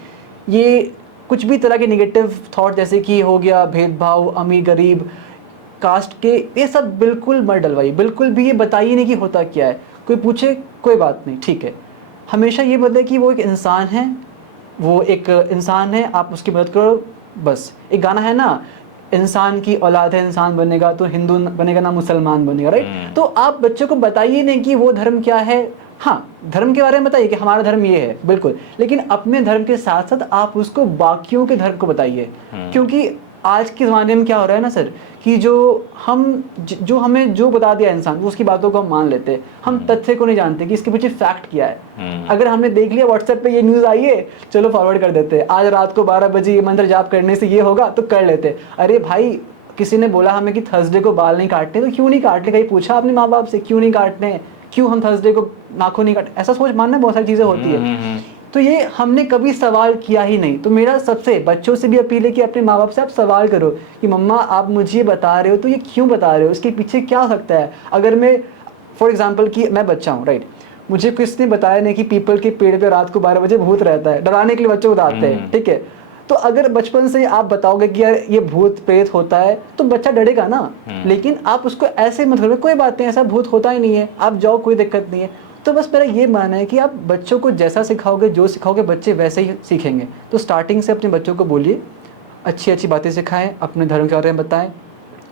ये कुछ भी तरह के नेगेटिव थॉट जैसे कि हो गया भेदभाव, अमीर गरीब, कास्ट के, ये सब बिल्कुल मत डलवाइए। बिल्कुल भी ये बताइए नहीं कि होता क्या है। कोई पूछे कोई बात नहीं, ठीक है, हमेशा ये बताए कि वो एक इंसान है, आप उसकी मदद करो बस। एक गाना है ना, इंसान की औलाद है इंसान बनेगा तो हिंदू बनेगा ना मुसलमान बनेगा, राइट? तो आप बच्चों को बताइए नहीं कि वो धर्म क्या है। हाँ, धर्म के बारे में बताइए कि हमारा धर्म ये है, बिल्कुल, लेकिन अपने धर्म के साथ साथ आप उसको बाकियों के धर्म को बताइए। क्योंकि आज के ज़माने में क्या हो रहा है ना सर, कि जो हमें जो बता दिया इंसान, वो उसकी बातों को हम मान लेते हैं। हम तथ्य को नहीं जानते कि इसके पीछे फैक्ट क्या है। अगर हमने देख लिया व्हाट्सएप पे ये न्यूज़ आई है, चलो फॉरवर्ड कर देते हैं, आज रात को 12 बजे ये मंत्र जाप करने से ये होगा तो कर लेते। अरे भाई, किसी ने बोला हमें कि थर्सडे को बाल नहीं काटने, तो क्यों नहीं काटने? कहीं पूछा अपने माँ बाप से क्यों नहीं काटने, क्यों हम थर्सडे को नाखून नहीं काटते? ऐसा सोच मानना, बहुत सारी चीज़ें होती है। तो ये हमने कभी सवाल किया ही नहीं। तो मेरा सबसे बच्चों से भी अपील है कि अपने माँ बाप से आप सवाल करो कि मम्मा आप मुझे ये बता रहे हो तो ये क्यों बता रहे हो, इसके पीछे क्या हो सकता है। अगर मैं फॉर एग्जांपल कि मैं बच्चा हूँ, राइट, मुझे किसने बताया नहीं कि पीपल के पेड़ पे रात को 12 बजे भूत रहता है, डराने के लिए बच्चों को बताते हैं, ठीक है। तो अगर बचपन से आप बताओगे कि यार ये भूत प्रेत होता है तो बच्चा डरेगा ना। लेकिन आप उसको ऐसे मतलब कोई बात नहीं, ऐसा भूत होता ही नहीं है, आप जाओ, कोई दिक्कत नहीं है। तो बस मेरा ये मानना है कि आप बच्चों को जैसा सिखाओगे, जो सिखाओगे, बच्चे वैसे ही सीखेंगे। तो स्टार्टिंग से अपने बच्चों को बोलिए, अच्छी अच्छी बातें सिखाएं, अपने धर्म के बारे में बताएं,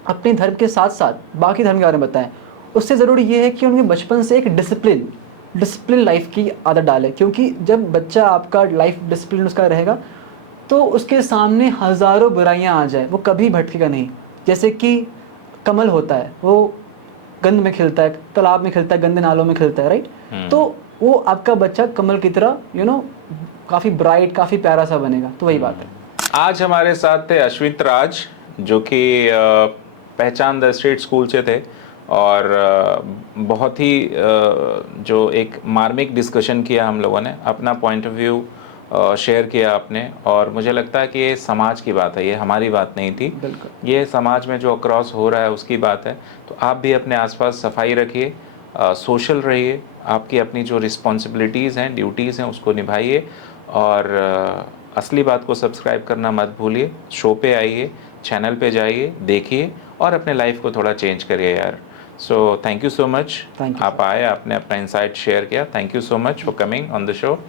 अपने धर्म के साथ साथ बाकी धर्म के बारे में बताएं। उससे ज़रूरी ये है कि उनके बचपन से एक डिसिप्लिन लाइफ की आदत डालें, क्योंकि जब बच्चा आपका लाइफ डिसिप्लिन उसका रहेगा तो उसके सामने हज़ारों बुराइयां आ जाए, वो कभी भटकेगा नहीं। जैसे कि कमल होता है, वो गंद में खिलता है, तालाब में खिलता है, गंदे नालों में खिलता है, राइट? तो वो आपका बच्चा कमल की तरह काफ़ी ब्राइट, काफ़ी प्यारा सा बनेगा। तो वही बात है। आज हमारे साथ थे अश्वित राज, जो कि पहचान द स्ट्रीट स्कूल से थे, और बहुत ही जो एक मार्मिक डिस्कशन किया हम लोगों ने, अपना पॉइंट ऑफ व्यू शेयर किया आपने। और मुझे लगता है कि ये समाज की बात है, ये हमारी बात नहीं थी, ये समाज में जो क्रॉस हो रहा है उसकी बात है। तो आप भी अपने आसपास सफाई रखिए, सोशल रहिए, आपकी अपनी जो रिस्पॉन्सिबिलिटीज़ हैं, ड्यूटीज़ हैं, उसको निभाइए। और असली बात को सब्सक्राइब करना मत भूलिए। शो पे आइए, चैनल पे जाइए, देखिए और अपने लाइफ को थोड़ा चेंज करिए यार। So thank you so much, Thank you, आप आए, आपने अपना इंसाइट शेयर किया। Thank you so much for coming on the show.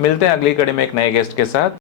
मिलते हैं अगली कड़ी में एक नए गेस्ट के साथ।